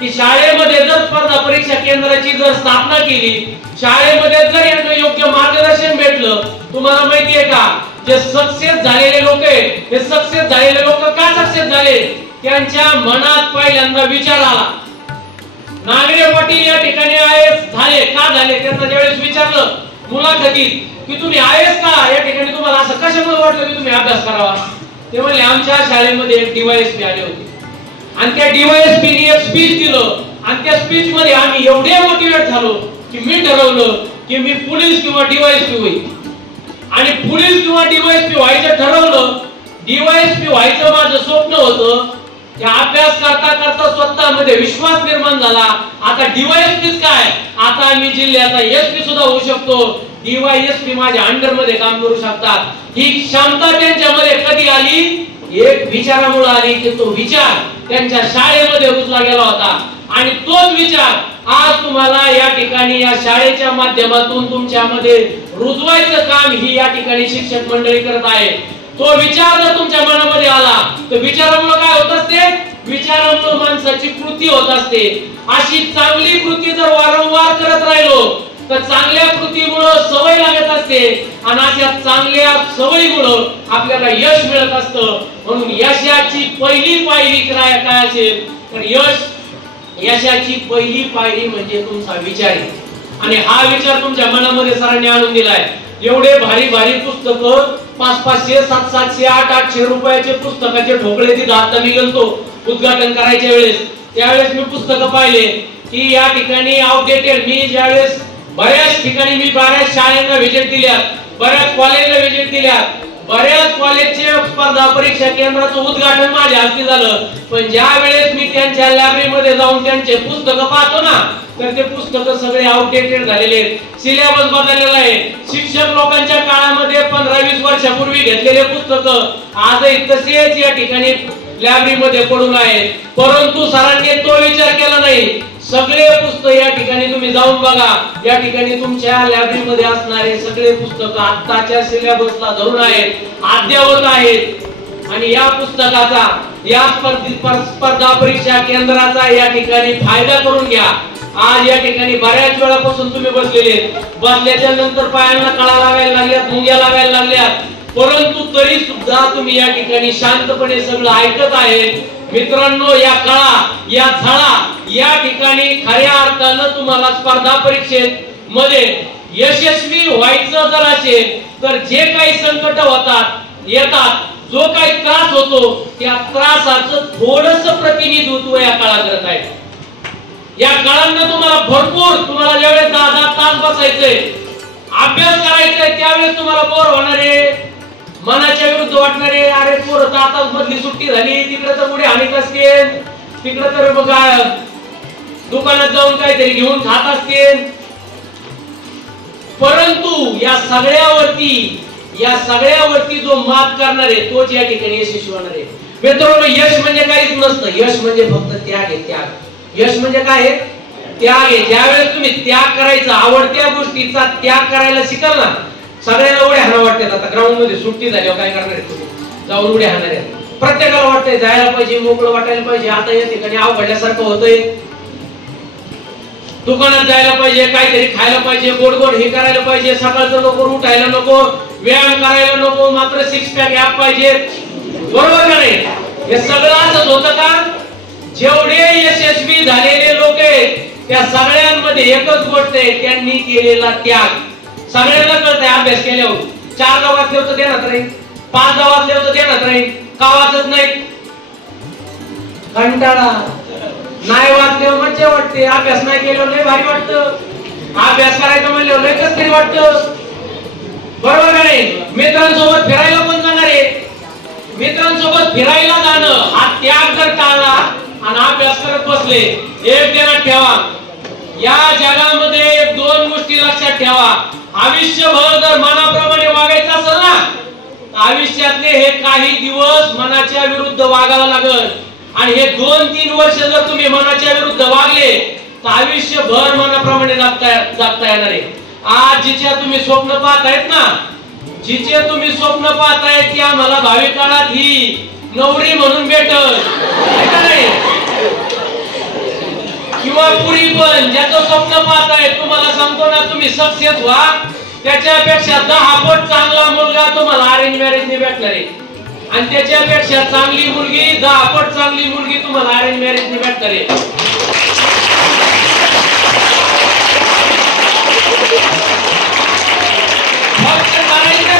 की शाळेमध्ये जर स्पर्धा परीक्षा केंद्राची जर स्थापना केली, शाळेमध्ये जर यांना योग्य मार्गदर्शन भेटलं. तुम्हाला माहितीये का जे सक्सेस झालेले लोक आहेत, हे सक्सेस झालेले लोक का सक्सेस झाले? त्यांच्या मनात पहिल्यांदा विचार आला. नागरे पाटील या ठिकाणी आयएस झाले का झाले? त्यांना ज्यावेळेस विचारलं मुलाखतीत की तुम्ही आयएस का? या ठिकाणी तुम्हाला असं कशामुळे वाटलं की तुम्ही अभ्यास करावा? ते म्हणले आमच्या शाळेमध्ये एक डीवायएसपी आले होते आणि त्या डीवायएसपीने एक स्पीच दिलं आणि त्या स्पीच मध्ये आम्ही एवढे मोटिवेट झालो की मी ठरवलं की मी पोलीस किंवा डीवायएसपी होईल. आणि पोलीस किंवा डीवायएसपी व्हायचं ठरवलं. डीवायएसपी व्हायचं माझं स्वप्न होतं. या अभ्यास करता करता स्वतःमध्ये विश्वास निर्माण झाला. आता डीवायएसपीच काय, आता मी जिल्ह्याचा एसपी सुद्धा होऊ शकतो. डीवायएसपी माझ्या अंडर मध्ये काम करू शकतात. ही क्षमता त्यांच्यामध्ये कधी आली? एक विचारामुळे आली की तो विचार त्यांच्या शाळेमध्ये रुजला गेला होता. आणि तोच विचार आज तुम्हाला या ठिकाणी या शाळेच्या माध्यमातून तुमच्यामध्ये रुजवायचं काम ही या ठिकाणी शिक्षक मंडळी करत आहे. तो विचार जर तुमच्या मनामध्ये आला तर विचारामुळे काय होत असते? विचारामुळे माणसाची कृती होत असते. अशी चांगली कृती जर वारंवार करत राहिलो तर चांगल्या कृतीमुळे सवय लागत असते आणि अशा चांगल्या सवयीमुळे आपल्याला यश मिळत असतं. म्हणून यशाची पहिली पायरी काय असेल तर यशाची पहिली पायरी म्हणजे तुमचा विचार. आणि हा विचार तुमच्या मनामध्ये सरांनी आणून दिलाय. एवढे भारी भारी पुस्तकं 500-500, 700-700, 800-800 रुपयाचे पुस्तकाचे ठोकळे तिथं आता मी गेलतो उद्घाटन करायच्या वेळेस. त्यावेळेस मी पुस्तकं पाहिले की या ठिकाणी आउटडेटेड. मी ज्यावेळेस बऱ्याच ठिकाणी मी बऱ्याच शाळांना व्हिजिट दिल्यात, बऱ्याच कॉलेजला व्हिजिट दिल्यात, बऱ्याच कॉलेजचे स्पर्धा परीक्षा केंद्राचं उद्घाटन माझ्या हस्ते झालं. पण ज्या वेळेस मी त्यांच्या लायब्ररीमध्ये जाऊन त्यांचे पुस्तकं पाहतो ना तर ते पुस्तकं सगळे आउटडेटेड झालेले आहेत. सिलेबस बदललेला आहे. शिक्षक लोकांच्या काळामध्ये 15-20 वर्षापूर्वी घेतलेले पुस्तकं आजही तसेच या ठिकाणी लायब्ररीमध्ये पडून आहेत. परंतु सरांनी तो विचार केला नाही. सगळे पुस्तक या ठिकाणी तुम्ही जाऊन बघा. या ठिकाणी तुमच्या लायब्ररीमध्ये असणारे सगळे पुस्तकं आत्ताच्या सिलेबसला धरून आहेत, अद्ययावत आहेत. आणि या पुस्तकाचा या स्पर्धा परीक्षा केंद्राचा या ठिकाणी फायदा करून घ्या. आज या ठिकाणी बऱ्याच वेळापासून तुम्ही बसल्याच्या नंतर पायांना कळा लागायला लागल्यात, मुंग्या लागायला लागल्यात, परंतु तरी सुद्धा तुम्ही या ठिकाणी शांतपणे सगळं ऐकत आहेत. मित्रांनो, या कळा, या झळा या ठिकाणी खऱ्या अर्थानं तुम्हाला स्पर्धा परीक्षेत मध्ये यशस्वी व्हायचं जर असेल तर जे काही संकट येतात, जो काही त्रास होतो त्या त्रासाचं थोडंसं प्रतिनिधित्व या काळा करत आहे. या काळांना तुम्हाला भरपूर, तुम्हाला ज्यावेळेस 10 तास बसायचंय, अभ्यास करायचंय, त्यावेळेस तुम्हाला बोर होणारे, मनाच्या विरुद्ध वाटणारे, अरे पोरं आता मधली सुट्टी झाली, तिकडे तर उड्या हाणीत असतील, तिकडे तर बघा दुकानात जाऊन काहीतरी घेऊन खात असतील. परंतु या सगळ्यावरती जो मात करणार आहे तोच या ठिकाणी यशस्वी होणार आहे. मित्रांनो, यश म्हणजे काहीच नसतं. यश म्हणजे फक्त त्याग आहे. त्याग. यश म्हणजे काय आहे? त्याग आहे. ज्यावेळेस तुम्ही त्याग करायचा, आवडत्या गोष्टीचा त्याग करायला शिकाल ना, सगळ्यांना उड्या हाणा वाटतात. आता ग्राउंड मध्ये सुट्टी झाल्यावर काय करणार आहे तुम्ही? जाऊन उड्या हाणणार आहे. प्रत्येकाला वाटतंय जायला पाहिजे, मोकळं वाटायला पाहिजे. आता या ठिकाणी अवघडल्यासारखं होतंय. दुकानात जायला पाहिजे, काहीतरी खायला पाहिजे, गोड गोड हे करायला पाहिजे, सकाळचं लवकर उठायला नको, व्यायाम करायला नको, मात्र 6 पॅक ऍप पाहिजे. बरोबर का नाही? हे सगळं असंच होतं का? जेवढे यशस्वी झालेले लोक आहेत त्या सगळ्यांमध्ये एकच गोष्ट आहे, त्यांनी केलेला त्याग. सगळ्यांना कळतंय अभ्यास केल्यावर 4 गावात होतं देण्यात राहील, 5 गावात होतं देण्यात राहील, का वाचत नाही? कंटाळा. नाही वाचल्यावर मज्जा वाटते, अभ्यास नाही केल्यावर लय भारी वाटतं, अभ्यास करायचं म्हणल्यावर लय कसं तरी वाटतं. बरोबर का नाही? मित्रांसोबत फिरायला पण जाणार आहे. मित्रांसोबत फिरायला जाणं हा त्याग जर टाळला आणि अभ्यास करत बसले, एक ध्यानात ठेवा, या जगामध्ये 2 गोष्टी लक्षात ठेवा. आयुष्यभर जर मनाप्रमाणे वागायचं असेल ना, आयुष्यातले हे काही दिवस मनाच्या विरुद्ध वागावं लागल. आणि हे 2-3 वर्ष जर तुम्ही मनाच्या विरुद्ध वागले तर आयुष्यभर मनाप्रमाणे जगता येणार आहे. आज जिच्या तुम्ही स्वप्न पाहतायत ना, जिचे तुम्ही स्वप्न पाहतायत की आम्हाला भावी काळात ही नवरी म्हणून भेटल किंवा पुरी, पण ज्याचं स्वप्न पाहतायत तुम्हाला सांगतो ना, तुम्ही सक्सेस व्हा, त्याच्यापेक्षा 10 पट चांगला मुलगा तुम्हाला अरेंज मॅरेजने भेटणार आहे. आणि त्याच्यापेक्षा चांगली मुलगी 10 पट चांगली मुलगी तुम्हाला अरेंज मॅरेजने भेटणार आहे.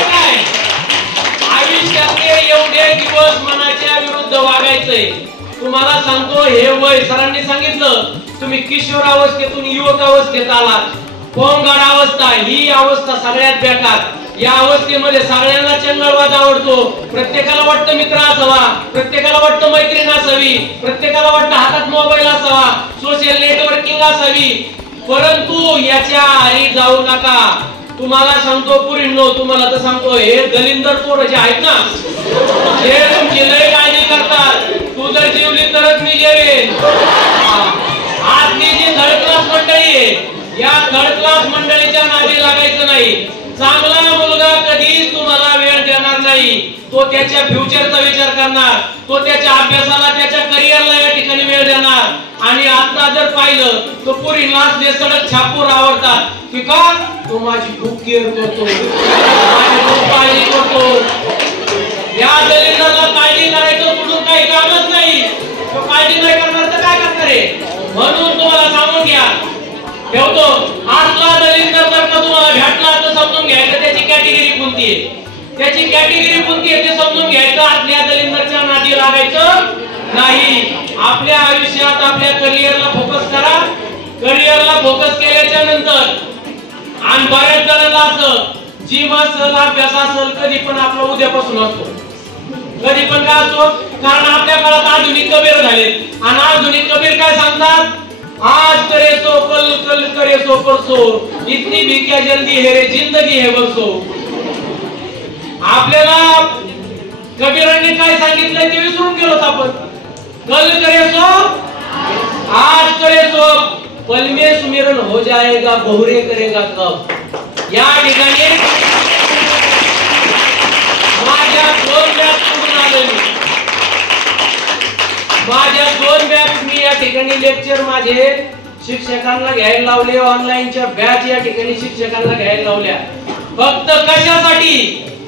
काय आयुष्यातले एवढे दिवस मनाच्या विरुद्ध वागायचंय. तुम्हाला सांगतो, हे वय सरांनी सांगितलं, तुम्ही किशोर अवस्थेतून युवक अवस्थेत आलात. पोंगाड अवस्था ही अवस्था सगळ्यात बेकार. या अवस्थेमध्ये सगळ्यांना चंगळवाद आवडतो. प्रत्येकाला वाटतं मित्र असावा, प्रत्येकाला वाटतं मैत्रीण असावी, प्रत्येकाला वाटतं हातात मोबाईल असावा, सोशल नेटवर्किंग असावी. परंतु याच्या आरी जाऊ नका. तुम्हाला सांगतो पुरींनो, तुम्हाला तर सांगतो, हे दलिंदर पोरं जे आहेत ना, हे तुमची लय काळजी करतात. तू जर जेवली तरच मी जेवेन. आज मी जी थर्ड क्लास मंडळी आहे, या थर्ड क्लास मंडळीच्या नादी लागायचं नाही. चांगला मुलगा कधीच तुम्हाला वेळ देणार नाही. तो त्याच्या फ्युचरचा विचार करणार, तो त्याच्या अभ्यासाला, त्याच्या करिअरला या ठिकाणी वेळ देणार. आणि आता जर पाहिलं तर पुरीला असले सडक छापूर आवडतात की का, तो माझी खूप केअर करतो, माझी खूप काळजी करतो. या दलिंदरला काळजी करायचं सोडून काही कामच नाही. तो काळजी नाही करणार तर काय करणार आहे. म्हणून तुम्हाला सांगून घ्या, ठेवतो. आजला दलिंदर जर का तुम्हाला भेटला तर समजून घ्यायचं त्याची कॅटेगरी कोणती आहे, त्याची कॅटेगरी कोणती आहे ते समजून घ्यायचं. आजल्या दलिंदरच्या नादी लागायचं नाही. आपल्या आयुष्यात आपल्या करिअरला फोकस करा. करिअरला फोकस केल्याच्या नंतर, आणि बऱ्याच जणांना असं जिम असेल, अभ्यास असेल, कधी पण आपला उद्यापासून असतो, कधी पण काय असतो. कारण आपल्या काळात आधुनिक कबीर झालेत. आणि आधुनिक कबीर काय सांगतात, आज करे सो कल, कल करे सो परसो, इतनी भी क्या जल्दी है रे जिंदगी है बरसो. आपल्याला कबीरांनी काय सांगितलंय ते विसरून गेलोत आपण. कल करे सो, आज करे सो, पल में सुमिरन हो जाएगा, बहुरे करेगा कब. या ठिकाणी माझ्या 2 बॅच पूर्ण आले. माझ्या 2 बॅच मी या ठिकाणी लेक्चर माझे शिक्षकांना घ्यायला लावले. ऑनलाईनच्या बॅच या ठिकाणी शिक्षकांना घ्यायला लावल्या. फक्त कशासाठी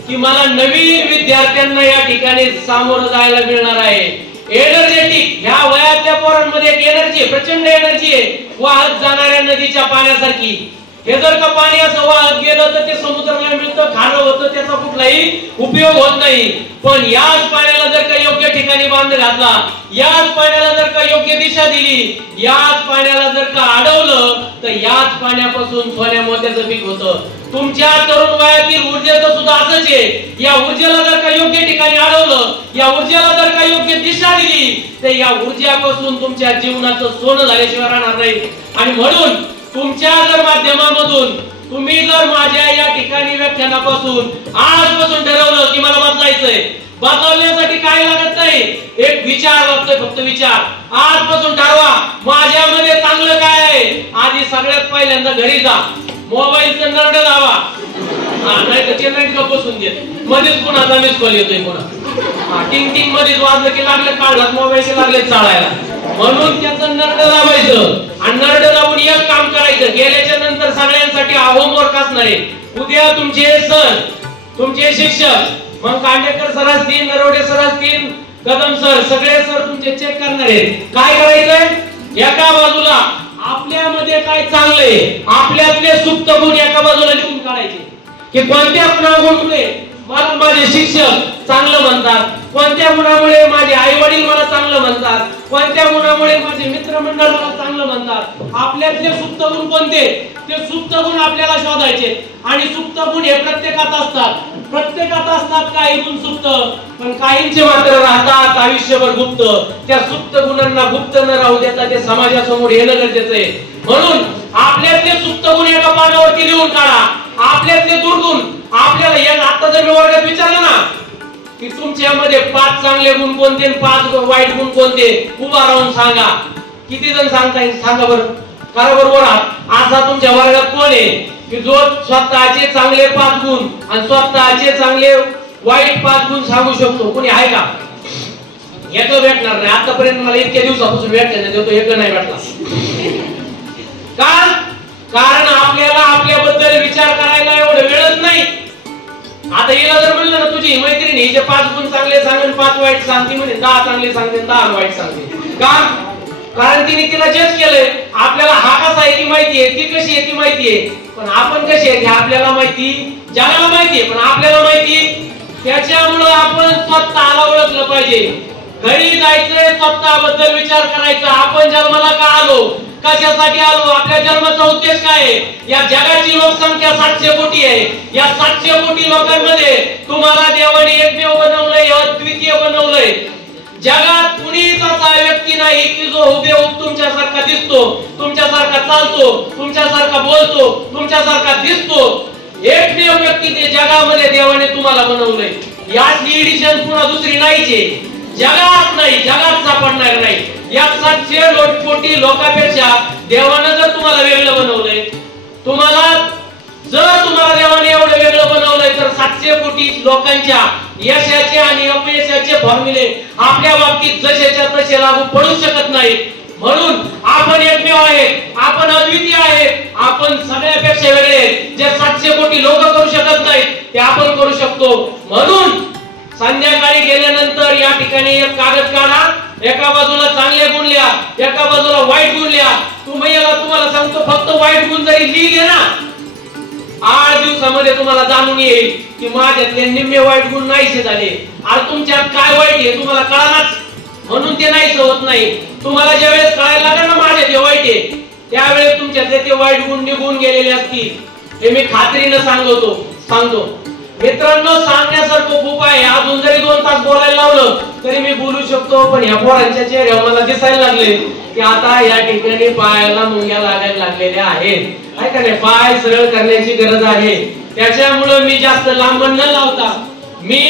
की मला नवीन विद्यार्थ्यांना या ठिकाणी सामोरं जायला मिळणार आहे. एनर्जेटिक ह्या वयातल्या पोरांमध्ये एक एनर्जी, प्रचंड एनर्जी आहे, वाहत जाणाऱ्या नदीच्या पाण्यासारखी. हे जर का पाणी असं वाहत गेलं तर ते समुद्राला मिळतं, खाणं होतं, त्याचा कुठलाही उपयोग होत नाही. पण याच पाण्याला जर का योग्य ठिकाणी बांध घातला, याच पाण्याला जर का योग्य दिशा दिली, याच पाण्याला जर का अडवलं तर याच पाण्यापासून सोन्या मोत्याचं पीक होतं. तुमच्या तरुण वयातील ऊर्जेचं सुद्धा असंच आहे. या ऊर्जेला जर का योग्य ठिकाणी अडवलं, या ऊर्जेला जर का योग्य दिशा दिली तर या ऊर्जेपासून तुमच्या जीवनाचं सोनं झाल्याशिवाय राहणार नाही. आणि म्हणून तुमच्या जर माध्यमामधून तुम्ही जर माझ्या या ठिकाणी व्याख्यानापासून आजपासून ठरवलं की मला बदलायचंय, बदलण्यासाठी काय लागत नाही, एक विचार लागतोय, फक्त विचार. आजपासून ठरवा माझ्यामध्ये चांगलं काय आहे. आधी सगळ्यात पहिल्यांदा घरी जा, मोबाईलचं नरड लावा. नाही तर ते नाही बसून देत, मध्येच कोणाचा मिस कॉल येतोय, कोणा टिंग टिंग मध्येच वाजलं की लागलं काढलं, मोबाईलचे लागले चाळायला. म्हणून त्याचं नरड लावायचं. आणि नरड लावून एक काम करायचं. गेल्याच्या नंतर सगळ्यांसाठी होमवर्क असणार आहे. उद्या तुमचे सर, तुमचे शिक्षक, मग कांडेकर सर असतील, नरवडे सर असतील, कदम सर, सगळे सर तुमचे चेक करणार आहेत. काय करायचंय, एका बाजूला आपल्यामध्ये काय चांगलंय, आपल्यातले सुप्त गुण एका बाजूला लिहून काढायचे की कोणत्या गुणामुळे मला माझे शिक्षक चांगलं म्हणतात, कोणत्या गुणामुळे माझे आई वडील मला चांगलं म्हणतात, कोणत्या गुणामुळे माझे मित्रमंडळ मला चांगलं म्हणतात. आपल्यातले सुप्त गुण कोणते, ते सुप्त गुण आपल्याला शोधायचे. आणि सुप्त गुण हे प्रत्येकात असतात, प्रत्येकात असतात. काही गुण सुप्त, पण काहींचे मात्र राहतात आयुष्यभर गुप्त. त्या सुप्त गुणांना गुप्त न राहू देता ते समाजासमोर येणं गरजेचं आहे. म्हणून आपल्यातले सुप्त गुण एका पानावरती लिहून काढा. आपल्यातले दुर्गुण आपल्याला एक, आता जर मी वर्गात विचारलं ना की तुमच्यामध्ये 5 चांगले गुण कोणते आणि 5 वाईट गुण कोणते, उभा राहून सांगा. किती जण सांगता येईल सांगा बरं, करा बरोबर. असा तुमच्या वर्गात कोण आहे की जो स्वतःचे चांगले 5 गुण आणि स्वतःचे चांगले वाईट 5 गुण सांगू शकतो? कोणी आहे का? एक भेटणार नाही. आतापर्यंत मला इतक्या दिवसापासून व्याख्यान देतो, एक नाही भेटला. कारण आपल्याला आपल्याबद्दल विचार करायला एवढं वेळच नाही. आता हिला जर म्हणलं ना तुझी मैत्रिणी हिचे 5 गुण चांगले सांगेन 5 वाईट सांगते, म्हणजे 10 चांगले सांगते 10 वाईट सांगते. का? कारण तिने तिला जज केलंय. आपल्याला हा कसा आहे ती माहितीये, ती कशी आहे ती माहितीये, पण आपण कशी आहे आपल्याला माहिती, जगाला माहितीये पण आपल्याला माहिती. त्याच्यामुळं आपण स्वतःला ओळखलं पाहिजे. घरी जायचंय, स्वतःबद्दल विचार करायचा. आपण जन्माला का आलो, कशासाठी आलो, आपल्या जन्माचा उद्देश काय आहे? या जगाची लोकसंख्या 700 कोटी आहे. या 700 कोटी लोकांमध्ये तुम्हाला देवाने एकमेव बनवलंय, अद्वितीय बनवलंय. जगात कुणीच असा व्यक्ती नाही की जो हुबेहूब तुमच्यासारखा दिसतो, तुमच्यासारखा चालतो, तुमच्यासारखा बोलतो, तुमच्यासारखा दिसतो. एकमेव व्यक्ती ते जगामध्ये देवाने तुम्हाला बनवलंय. याची एडिशन पुन्हा दुसरी नाहीचे, जगात नाही, जगात सापडणार नाही. या 700 कोटी लोकांपेक्षा देवाने जर तुम्हाला वेगळं बनवलंय, तुम्हाला देवाने एवढं वेगळं बनवलंय, तर 700 कोटी लोकांच्या यशाचे आणि अपयशाचे फॉर्म्युले आपल्या बाबतीत जसेच्या तसे लागू पडू शकत नाही. म्हणून आपण एकमेव आहेत, आपण अद्वितीय आहेत, आपण सगळ्यापेक्षा वेगळे आहेत. जे 700 कोटी लोक करू शकत नाहीत ते आपण करू शकतो. म्हणून संध्याकाळी गेल्यानंतर या ठिकाणी एक कागद काढा, एका बाजूला चांगले गुण लिहा, एका बाजूला वाईट गुण लिहा. तुम्हाला सांगतो, फक्त वाईट गुण जरी लिहिले ना, 8 दिवसामध्ये तुम्हाला जाणून येईल की माझ्यातले निम्मे वाईट गुण नाहीसे झाले. आणि तुमच्यात काय वाईट आहे तुम्हाला कळानाच, म्हणून ते नाहीच होत नाही. तुम्हाला ज्यावेळेस कळायला लागेल ना माझ्यात हे वाईट आहे, त्यावेळेस तुमच्यातले ते वाईट गुण निघून गेलेले असतील. हे मी खात्रीनं सांगतो. मित्रांनो, सांगण्यासारखं खूप आहे. अजून जरी 2 तास बोलायला लावलं तरी मी बोलू शकतो, पण या पोरांच्या चेहऱ्यावर मला दिसायला लागले की आता या ठिकाणी पायाला मुंग्या लागायला लागलेल्या आहेत. काय का नाही, पाय सरळ करण्याची गरज आहे. त्याच्यामुळे मी जास्त लांबण न लावता मी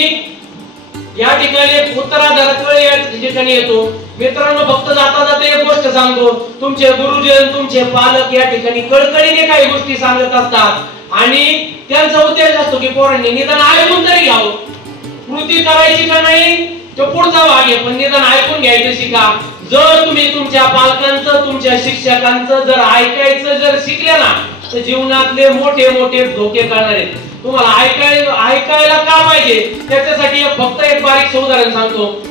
या ठिकाणी उत्तराधाराकडे या ठिकाणी येतो. मित्रांनो, फक्त जाता जाता एक गोष्ट सांगतो, तुमचे गुरुजन, तुमचे पालक या ठिकाणी कळकळीने काही गोष्टी सांगत असतात आणि त्यांचा उद्देश असतो की पोरांनी निदान ऐकून तरी घ्यावं. कृती करायची का नाही तो पुढचा भाग आहे, पण निदान ऐकून घ्यायचं शिका. जर तुम्ही तुमच्या पालकांचं, तुमच्या शिक्षकांचं जर ऐकायचं जर शिकले ना, तर जीवनातले मोठे मोठे धोके कळणार आहेत. तुम्हाला ऐकायला का पाहिजे त्याच्यासाठी फक्त एक बारीक उदाहरण सांगतो.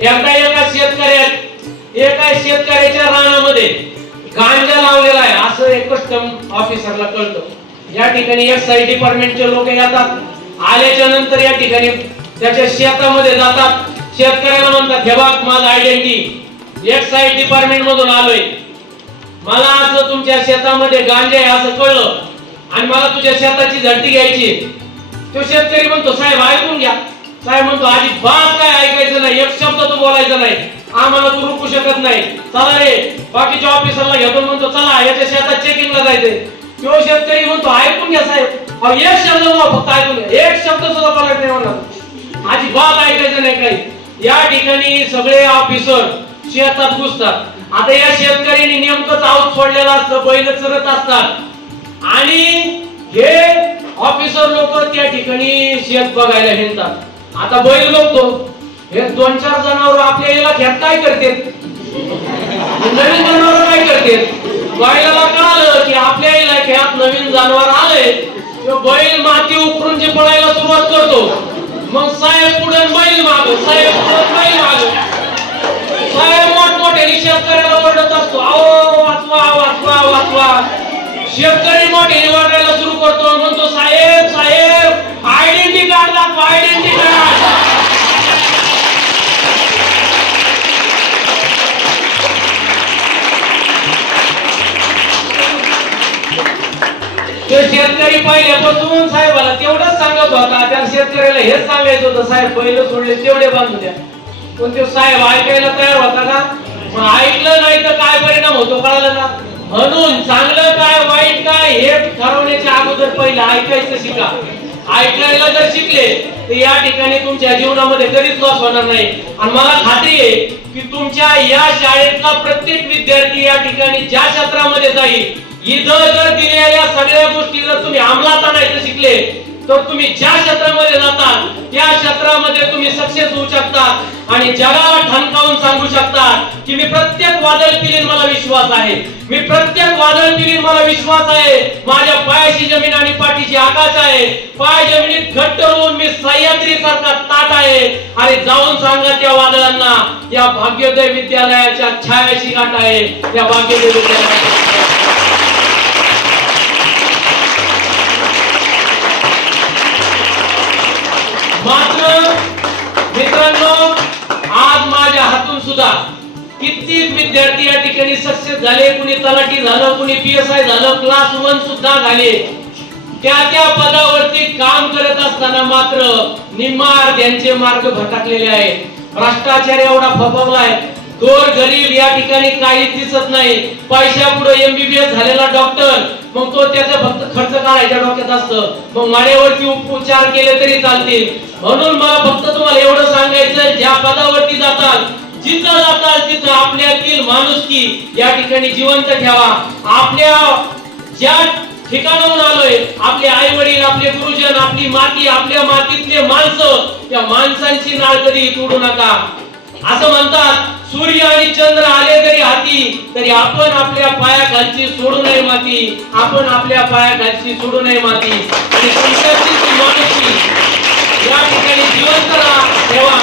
एकदा एका शेतकऱ्याच्या रानामध्ये गांजा लावलेला आहे असं एक कस्टम ऑफिसरला कळतं. या ठिकाणी एक्साईज डिपार्टमेंटचे लोक येतात. आल्याच्या नंतर या ठिकाणी त्याच्या शेतामध्ये जातात. शेतकऱ्याला म्हणतात, हे बघ माझं आयडेंटिटी, एक्साईज डिपार्टमेंट मधून आलोय, मला असं तुमच्या शेतामध्ये गांजा आहे असं कळलं आणि मला तुझ्या शेताची झडती घ्यायची. तो शेतकरी म्हणतो, साहेब ऐकून घ्या. साहेब म्हणतो, अजिबात काय ऐकायचं नाही, एक शब्द तू बोलायचा नाही, आम्हाला तू रोखू शकत नाही. चला रे, बाकीच्या ऑफिसरला घेतो. म्हणतो, चला याच्या शेतात चेकिंगला जायचंय. तो शेतकरी म्हणतो, ऐकून घ्या साहेब, एक शब्द फक्त ऐकून घ्या, एक शब्द सुद्धा बोलायचं नाही म्हणा, अजिबात ऐकायचं नाही काही. या ठिकाणी सगळे ऑफिसर शेतात घुसतात. आता या शेतकऱ्यांनी नेमकंच आऊत सोडलेलं असतं, बैल चरत असतात आणि हे ऑफिसर लोक त्या ठिकाणी शेत बघायला हिंडतात. आता बैल बघतो, हे 2-4 जनावर आपल्या इलाख्यात काय करते, नवीन जनावर काय करते. बैलाला कळालं की आपल्या इलाख्यात नवीन जनावर आले, तो बैल माती उकरून जे पळायला सुरुवात करतो. मग साहेब पुढे बैल माग, साहेब पुढे बैल माग, साहेब मोठमोठ्याने शेतकऱ्याला ओरडत असतो, अहो वाचवा वाचवा वाचवा. शेतकरी मोठ्याने ओरडायला सुरू करतो, म्हणतो, साहेब साहेब आयडेंटिटी कार्ड दाखवा, आयडेंटिटी कार्ड. ते शेतकरी पहिल्यापासून साहेबाला तेवढंच सांगत होता. त्या शेतकऱ्याला हेच सांगायचं होतं, साहेब बैल सोडले तेवढे बांधू द्या. पण ते साहेब ऐकायला तयार होता का? मग ऐकलं नाही तर काय परिणाम होतो कळालं ना. म्हणून चांगलं काय वाईट काय हे ठरवण्याच्या अगोदर पहिलं ऐकायचं शिका. ऐकायला जर शिकले तर या ठिकाणी तुमच्या जीवनामध्ये कधीच लॉस होणार नाही. आणि मला खात्री आहे की तुमच्या या शाळेतला प्रत्येक विद्यार्थी या ठिकाणी ज्या क्षेत्रामध्ये जाईल, इथं जर दिलेल्या सगळ्या गोष्टी जर तुम्ही अंमलात आणायचं शिकले तर तुम्ही ज्या क्षेत्रामध्ये जातात त्या क्षेत्रामध्ये तुम्ही सक्सेस होऊ शकता आणि जगाला ठणकावून सांगू शकता की मी प्रत्येक वादळ पिलीन मला विश्वास आहे, मी प्रत्येक वादळ पिलीन मला विश्वास आहे. माझ्या पायाची जमीन आणि पाठीची आकाश आहे, पाय जमिनीत घट्ट होऊन मी सह्याद्री सारखा ताट आहे. आणि जाऊन सांगा त्या वादळांना या भाग्योदय विद्यालयाच्या छायाशी गाठ आहे. या भाग्योदय विद्यालयाच्या मात्र मित्रांनो आज माझ्या हातून सुद्धा कित्येक विद्यार्थी या ठिकाणी सक्सेस झाले, कुणी तलाठी झालं, कुणी PSI झालं, क्लास 1 सुद्धा झाले. त्या पदावरती काम करत असताना मात्र निम्मार त्यांचे मार्ग भटकलेले आहेत. भ्रष्टाचार एवढा फफवलाय, गोर गरीब या ठिकाणी काहीच दिसत नाही. पैशापुढे MBBS झालेला डॉक्टर, मग तो त्याचा फक्त खर्च काढायच्या डोक्यात असतं, मग माड्यावरती उपचार केले तरी चालतील. म्हणून मला फक्त तुम्हाला एवढं सांगायचं, ज्या पदावरती जाताल, जिथं जाताल तिथं आपल्यातील माणुसकी या ठिकाणी जिवंत ठेवा. आपल्या ज्या ठिकाणाहून आलोय, आपले आई वडील, आपले गुरुजन, आपली माती, आपल्या मातीतले माणसं, त्या माणसांची नाळ कधी तोडू नका. असं म्हणतात, सूर्य आणि चंद्र आले जरी हाती, तरी आपण आपल्या पायाखालची सोडू नये माती, आपण आपल्या पायाखालची सोडू नये माती. आणि तुमच्याची माणुसकी या ठिकाणी जिवंत ठेवा.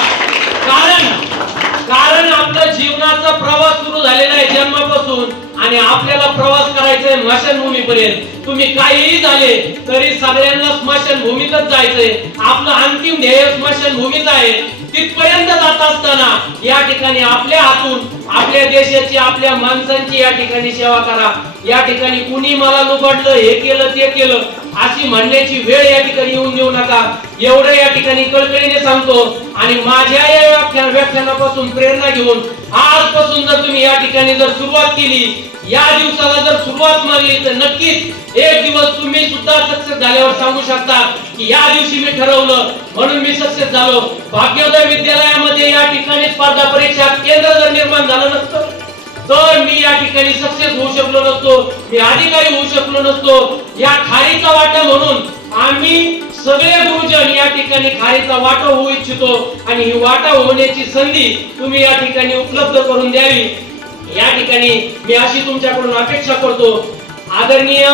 कारण आपला जीवनाचा प्रवास सुरू झालेला आहे जन्मापासून, आणि आपल्याला प्रवास करायचा आहे स्मशानभूमीपर्यंत. तुम्ही काहीही झाले तरी सगळ्यांना स्मशानभूमीतच जायचंय. आपलं अंतिम ध्येय स्मशानभूमीच आहे. तिथपर्यंत जात असताना या ठिकाणी आपल्या हातून आपल्या देशाची, आपल्या माणसांची या ठिकाणी सेवा करा. या ठिकाणी कुणी मला लुबाडलं, हे केलं, ते केलं अशी म्हणण्याची वेळ या ठिकाणी येऊन देऊ नका. एवढं या ठिकाणी कळकळीने सांगतो. आणि माझ्या या व्याख्यानापासून प्रेरणा घेऊन आजपासून जर तुम्ही या ठिकाणी जर सुरुवात केली, या दिवसाला जर सुरुवात मानली, तर नक्कीच एक दिवस तुम्ही सुद्धा सक्सेस झाल्यावर सांगू शकता की या दिवशी मी ठरवलं म्हणून मी सक्सेस झालो. भाग्योदय विद्यालयामध्ये या ठिकाणी स्पर्धा परीक्षा केंद्र जर निर्माण झालं नसतं, तर मी या ठिकाणी सक्सेस होऊ शकलो नसतो, मी अधिकारी होऊ शकलो नसतो. या खारीचा वाटा म्हणून आम्ही सगळे गुरुजन या ठिकाणी खारीचा वाटा होऊ इच्छितो, आणि ही वाटा होण्याची संधी तुम्ही या ठिकाणी उपलब्ध करून द्यावी. या ठिकाणी मी अशी तुमच्याकडून अपेक्षा करतो. आदरणीय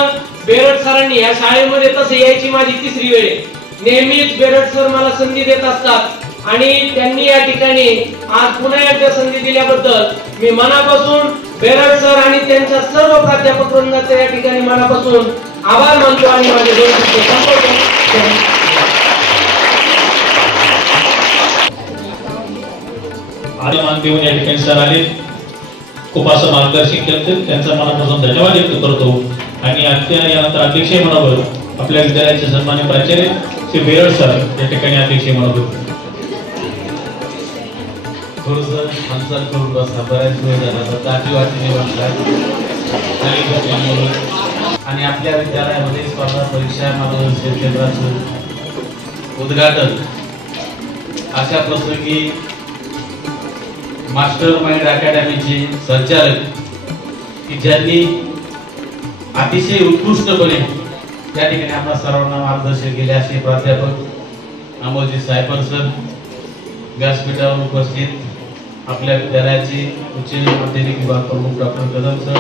बेरड सरांनी या शाळेमध्ये तसे यायची माझी 3री वेळ आहे. नेहमीच बेरड सर मला संधी देत असतात, आणि त्यांनी या ठिकाणी आज पुन्हा एकदा संधी दिल्याबद्दल मी मनापासून बेरड सर आणि त्यांच्या सर्व प्राध्यापक वृंदाचे या ठिकाणी मनापासून आभार मानतो. आणि माझे दोन शब्द संपवतो. आधी मान देऊन या ठिकाणी सर आले, खूप असं मार्गदर्शन केलं, त्यांचा मनापासून धन्यवाद व्यक्त करतो. आणि यानंतर अध्यक्ष म्हणून आपल्या विद्यालयाचे सन्मान्य प्राचार्य श्री बेरड सर या ठिकाणी अध्यक्ष म्हणून थोडंसं हालचाल करून बसा, बऱ्याच वेळ झाला, दाटी वाटीने बसला. आणि आपल्या विद्यालयामध्ये स्पर्धा परीक्षा मार्गदर्शन केंद्राचं उद्घाटन अशा प्रसंगी मास्टर माइंड अकॅडमीचे संचालक की ज्यांनी अतिशय उत्कृष्टपणे त्या ठिकाणी आपल्या सर्वांना मार्गदर्शन केले असे प्राध्यापक अमोलजी सायपर सर, व्यासपीठावर उपस्थित आपल्या विद्यालयाचे उच्च माध्यमिक विभाग प्रमुख डॉक्टर कदम सर,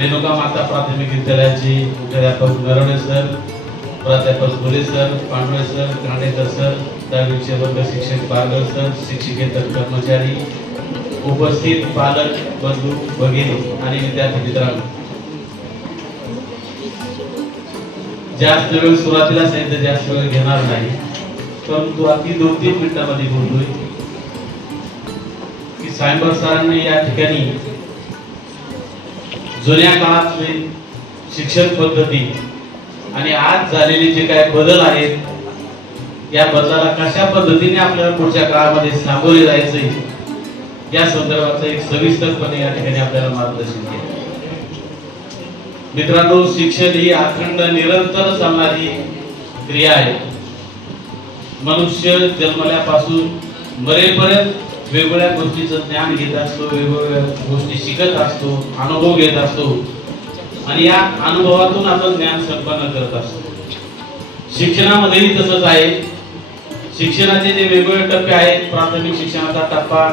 रेणुका माता प्राथमिक विद्यालयाचे मुख्याध्यापक नरवणे सर, प्राध्यापक Bhole sir, Pandule sir, Kandekar sir, 10वी वर्ग शिक्षक बारगर सर, शिक्षकेतर कर्मचारी, उपस्थित पालक बंधू भगिनी आणि विद्यार्थी मित्रांनो, जास्त वेळ सुरुवातीला सांगितलं, जास्त वेळ घेणार नाही, परंतु अगदी 2-3 मिनिटांमध्ये बोलतोय की सायबर सरांनी या ठिकाणी जुन्या काळातली शिक्षण पद्धती आणि आज झालेले जे काही बदल आहेत या बदलाला कशा पद्धतीने आपल्याला पुढच्या काळामध्ये सामोरे जायचंय या संदर्भाचं एक सविस्तरपणे या ठिकाणी आपल्याला मार्गदर्शन केलं. मित्रांनो, शिक्षण ही अखंड निरंतर चालणारी क्रिया आहे. मनुष्य जन्मल्यापासून मरेपर्यंत वेगवेगळ्या गोष्टीचं ज्ञान घेत असतो, वेगवेगळ्या गोष्टी शिकत असतो, अनुभव घेत असतो आणि या अनुभवातून आपण ज्ञान संपन्न करत असतो. शिक्षणामध्येही तसंच आहे. शिक्षणाचे जे वेगवेगळे टप्पे आहेत, प्राथमिक शिक्षणाचा टप्पा,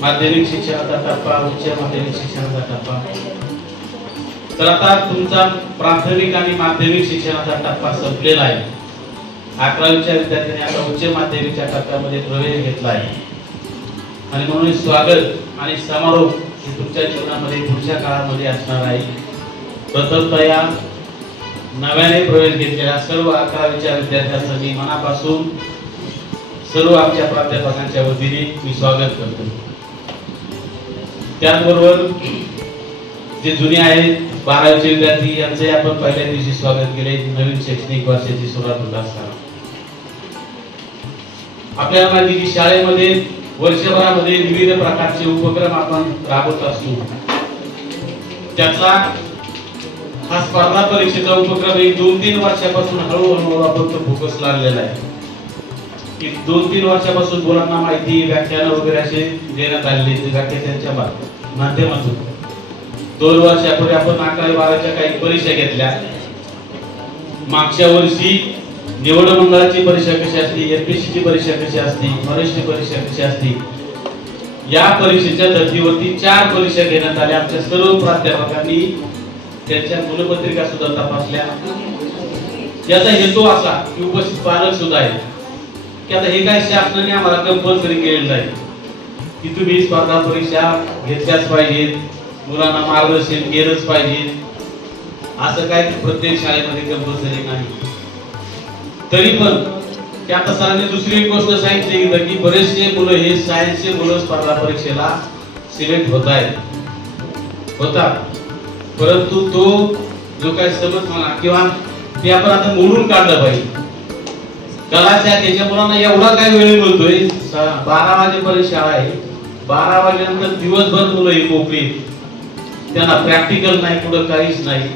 माध्यमिक शिक्षणाचा टप्पा, उच्च माध्यमिक शिक्षणाचा टप्पा. तर आता तुमचा प्राथमिक आणि माध्यमिक शिक्षणाचा टप्पा संपलेला आहे. 11वीच्या विद्यार्थ्यांनी आता उच्च माध्यमिकच्या टप्प्यामध्ये प्रवेश घेतला आहे आणि म्हणून स्वागत आणि समारोप तुमच्या जीवनामध्ये पुढच्या काळामध्ये असणार आहे. प्रथमतः या नव्याने प्रवेश घेतलेल्या सर्व 11वीच्या विद्यार्थ्यांचं मी मनापासून सर्व आमच्या प्राध्यापकांच्या वतीने मी स्वागत करतो. त्याचबरोबर जे जुने आहेत 12वीचे विद्यार्थी यांचे आपण पहिल्या दिवशी स्वागत केले नवीन शैक्षणिक वर्षाची सुरुवात होत असताना. आपल्याला माहिती की शाळेमध्ये वर्षभरामध्ये विविध प्रकारचे उपक्रम आपण राबवत असतो. त्याचा हा स्पर्धा परीक्षेचा उपक्रम एक 2-3 वर्षापासून हळूहळू आपण तो फोकस लागलेला आहे की 2-3 वर्षापासून मुलांना माहिती व्याख्यान वगैरे असे देण्यात आलेले व्याख्यानांच्या माध्यमातून. 2 वर्षापूर्वी आपण 11-12च्या काही परीक्षा घेतल्या. मागच्या वर्षी निवड मंडळाची परीक्षा कशी असते, एमपीएससी ची परीक्षा कशी असते, फॉरेस्टची परीक्षा कशी असते, या परीक्षेच्या धर्तीवरती 4 परीक्षा घेण्यात आल्या. आमच्या सर्व प्राध्यापकांनी त्यांच्या गुणपत्रिका सुद्धा तपासल्या. याचा हेतू असा की उपस्थित पालक सुद्धा आहेत की आता हे काय शासनाने आम्हाला कंपल्सरी केलेलं आहे की तुम्ही स्पर्धा परीक्षा घेतल्याच पाहिजेत, मुलांना मार्गदर्शन केलंच पाहिजे, असं काय प्रत्येक शाळेमध्ये कंपल्सरी नाही. तरी पण त्या आता सरांनी दुसरी एक गोष्ट सांगितली की बरेचसे मुलं हे सायन्सचे मुलं स्पर्धा परीक्षेला सिलेक्ट होतात, परंतु तो जो काही समज म्हणा किंवा ते आपण आता मोडून काढलं पाहिजे. कलाच्या त्याच्या मुलांना एवढा काय वेळ मिळतोय, 12 वाजेपर्यंत शाळा आहे, 12 वाजेनंतर दिवसभर मुलं ही मोकळी, त्यांना प्रॅक्टिकल नाही, कुठं काहीच नाही.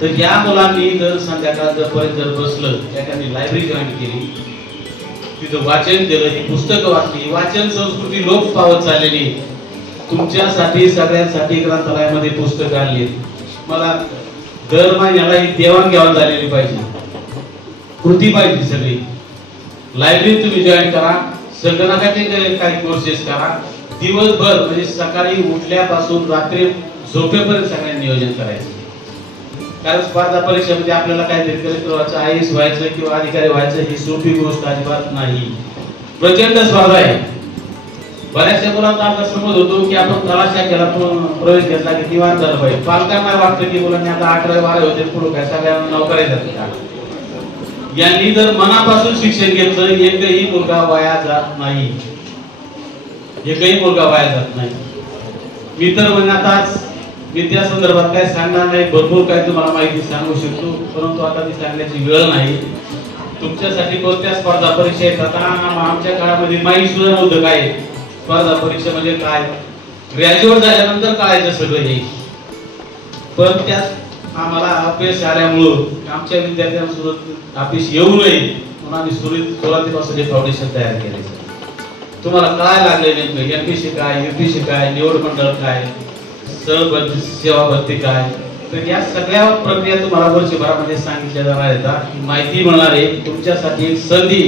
तर या मुलांनी जर संध्याकाळपर्यंत जर बसलं, एखादी लायब्ररी जॉईन केली, तिथं वाचन केलं, ही पुस्तकं वाचली, वाचन संस्कृती लोप पावत चाललेली. तुमच्यासाठी सगळ्यांसाठी ग्रंथालयामध्ये पुस्तकं आणली. मला दर महिन्याला ही देवाणघेवाण झालेली पाहिजे, कृती पाहिजे सगळी. लायब्ररी तुम्ही जॉईन करा, संगणकाचे काही कोर्सेस करा, दिवसभर म्हणजे सकाळी उठल्यापासून रात्री झोपेपर्यंत सगळ्यांनी नियोजन करायचं. कारण स्पर्धा परीक्षेमध्ये आपल्याला काहीतरी कलेक्टर व्हायचं, आयएएस व्हायचं किंवा अधिकारी व्हायचं ही सोपी गोष्ट अजिबात नाही. प्रचंड स्पर्धा आहे. बऱ्याचशा मुलांचा आपला समज होतो की आपण कलाशाखेला केला प्रवेश घेतला की निवांत झालं पाहिजे. पालकांना वाटतं की मुलांनी आता 11-12 होते, पुढे काय सगळ्यांना नोकऱ्या जातात. यांनी जर मनापासून शिक्षण घेतलं, एकही मुलगा वाया जात नाही, एकही मुलगा वाया जात नाही. मी तर म्हणताच मी त्या संदर्भात काय सांगणार नाही, भरपूर काय तुम्हाला माहिती सांगू शकतो, परंतु आता ती सांगण्याची वेळ नाही. तुमच्यासाठी कोणत्या स्पर्धा परीक्षा आहेत, आता आमच्या काळामध्ये माहिती सुद्धा नव्हतं काय स्पर्धा परीक्षा म्हणजे काय, ग्रॅज्युएट झाल्यानंतर कळायचं सगळं हे. पण त्यात आम्हाला अपयश आल्यामुळं आमच्या विद्यार्थ्यांना सुद्धा अपयश येऊ नये म्हणून आम्ही सुरुवातीपासून हे फाउंडेशन तयार केले. तुम्हाला काय लागले नेमकं, एमपीएससी काय, यूपीएससी काय, निवड मंडळ काय, सहभरती सेवा भरती काय, तर या सगळ्या प्रक्रिया तुम्हाला वर्षभरामध्ये सांगितल्या जाणार आहेत. माहिती मिळणार आहे तुमच्यासाठी एक संधी,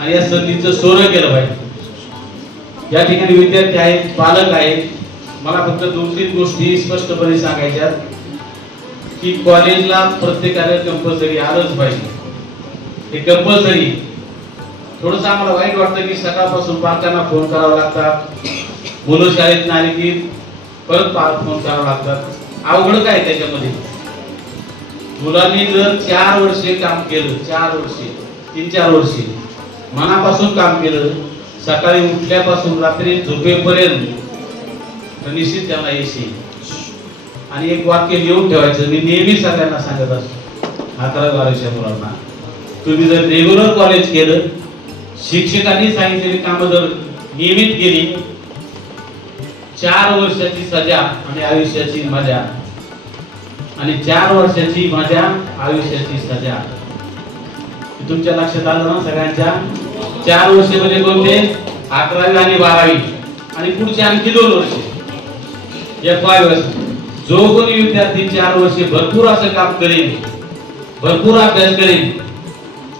आणि या संधीचं सोनं केलं पाहिजे. या ठिकाणी विद्यार्थी आहेत, पालक आहेत. मला फक्त 2-3 गोष्टी स्पष्टपणे सांगायच्या की कॉलेजला प्रत्येकाला कंपल्सरी आलंच पाहिजे, हे कंपल्सरी. थोडस आम्हाला वाईट वाटतं की सकाळपासून पालकांना फोन करावा लागतात, मुलं शाळेत आली की परत फोन करावा लागतात. अवघड काय त्याच्यामध्ये, मुलांनी जर 4 वर्षे काम केलं, 4 वर्षे 3-4 वर्षे मनापासून काम केलं, सकाळी उठल्यापासून रात्री झोपेपर्यंत, तर निश्चित त्यांना यश येईल. आणि एक वाक्य लिहून ठेवायचं, मी नेहमी सगळ्यांना सांगत असतो 11-12च्या मुलांना, तुम्ही जर रेग्युलर कॉलेज केलं, शिक्षकांनी सांगितलेली कामं जर नियमित केली, 4 वर्षाची सजा आणि आयुष्याची मजा, आणि 4 वर्षाची मजा आयुष्याची सजा. तुमच्या लक्षात आलं ना सगळ्यांच्या? 4 वर्ष म्हणजे कोणते? 11वी आणि 12वी, आणि पुढचे आणखी 2 वर्ष F5. जो कोणी विद्यार्थी 4 वर्षे भरपूर असं काम करेल, भरपूर अभ्यास करेल,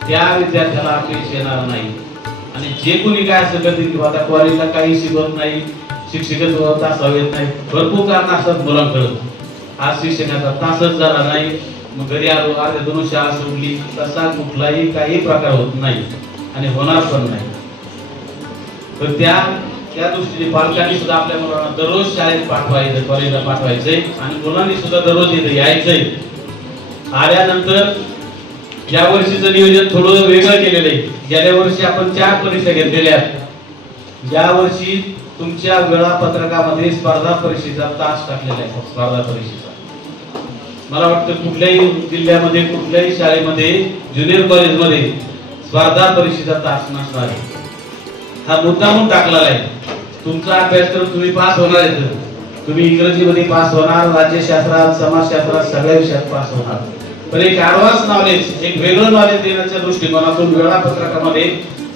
त्या विद्यार्थ्याला अपयश येणार नाही. आणि जे कोणी काय असं करतील की आता कॉलेजला काही शिकवत नाही, शिक्षकच तास हवेत नाही, भरपूर कारण असतात मुलांकडं. आज शिक्षकाचा तासच झाला नाही, मग घरी आलो, अर्ध्या 2 शाळा सोडली, तसा कुठलाही काही प्रकार होत नाही आणि होणार पण नाही. तर त्या दृष्टीने पालकांनी सुद्धा आपल्या मुलांना दररोज शाळेत पाठवायचं, कॉलेजला पाठवायचंय, आणि मुलांनी सुद्धा दररोज इथे यायचंय. आल्यानंतर या वर्षीचं नियोजन थोडं वेगळं केलेलं आहे. गेल्या वर्षी आपण 4 परीक्षा घेतलेल्या आहेत, या वर्षी तुमच्या वेळापत्रकामध्ये स्पर्धा परीक्षेचा तास टाकलेला आहे. स्पर्धा परीक्षेचा मला वाटतं कुठल्याही जिल्ह्यामध्ये कुठल्याही शाळेमध्ये ज्युनियर कॉलेजमध्ये स्पर्धा परीक्षेचा तास नसणार आहे. हा मुद्दामून टाकलेला आहे. तुमचा अभ्यासक्रम तुम्ही पास होणार आहे. तुम्ही इंग्रजीमध्ये पास होणार, राज्यशास्त्रात, समाजशास्त्रात सगळ्या विषयात पास होणार. पण एक ऍडव्हान्स नॉलेज, एक वेगळं नॉलेज देण्याच्या दृष्टिकोनातून वेळापत्रकामध्ये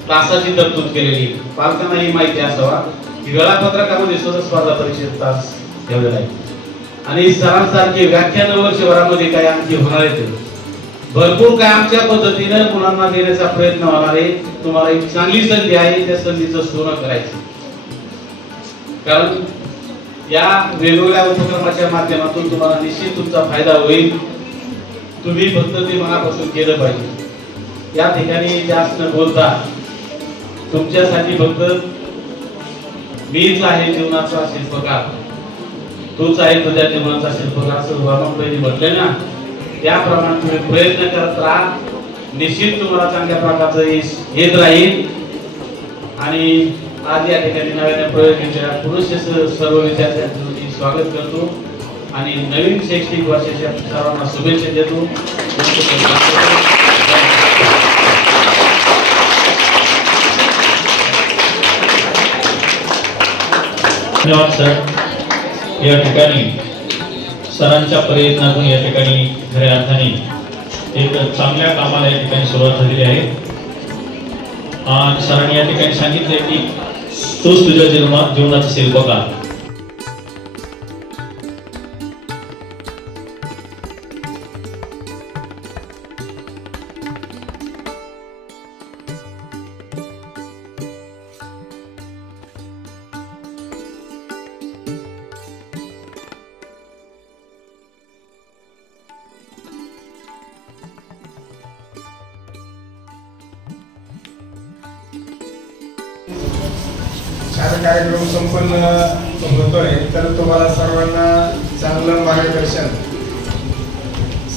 तासाची तरतूद केलेली. पालकांना ही माहिती असावा की वेळापत्रकामध्ये सुद्धा स्पर्धा परीक्षेचा तास ठेवलेला आहे. आणि सरांसारखे व्याख्यान वर्षभरामध्ये काय आणखी होणार आहेत. भरपूर काय आमच्या पद्धतीनं मुलांना देण्याचा प्रयत्न होणार आहे. तुम्हाला एक चांगली संधी आहे, त्या संधीचं सोनं करायचं. कारण या वेगवेगळ्या उपक्रमाच्या माध्यमातून तुम्हाला निश्चित तुमचा फायदा होईल. तुम्ही फक्त ते मनापासून केलं पाहिजे. या ठिकाणी जास्त न बोलता तुमच्यासाठी फक्त मीच आहे जीवनाचा शिल्पकार, तोच आहे तुझ्या जीवनाचा शिल्पकार असं वामनबाईंनी म्हटलं ना, त्याप्रमाणे तुम्ही प्रयत्न करत राहा. निश्चित तुम्हाला चांगल्या प्रकारचं यश येत राहील. आणि आज या ठिकाणी नव्याने प्रयोगाच्या पुरुष सर्व विद्यार्थ्यांचं मी स्वागत करतो आणि नवीन शैक्षणिक वर्षाच्या सर्वांना शुभेच्छा देतो. धन्यवाद सर. या ठिकाणी सरांच्या प्रयत्नातून या ठिकाणी खऱ्या अर्थाने एक चांगल्या कामाला या ठिकाणी सुरुवात झालेली आहे. आणि सरांनी या ठिकाणी सांगितले की तोच तुझ्या जीवनाचा शिल्पकार. छान कार्यक्रम संपन्न होतोय. तर तुम्हाला सर्वांना चांगलं मार्गदर्शन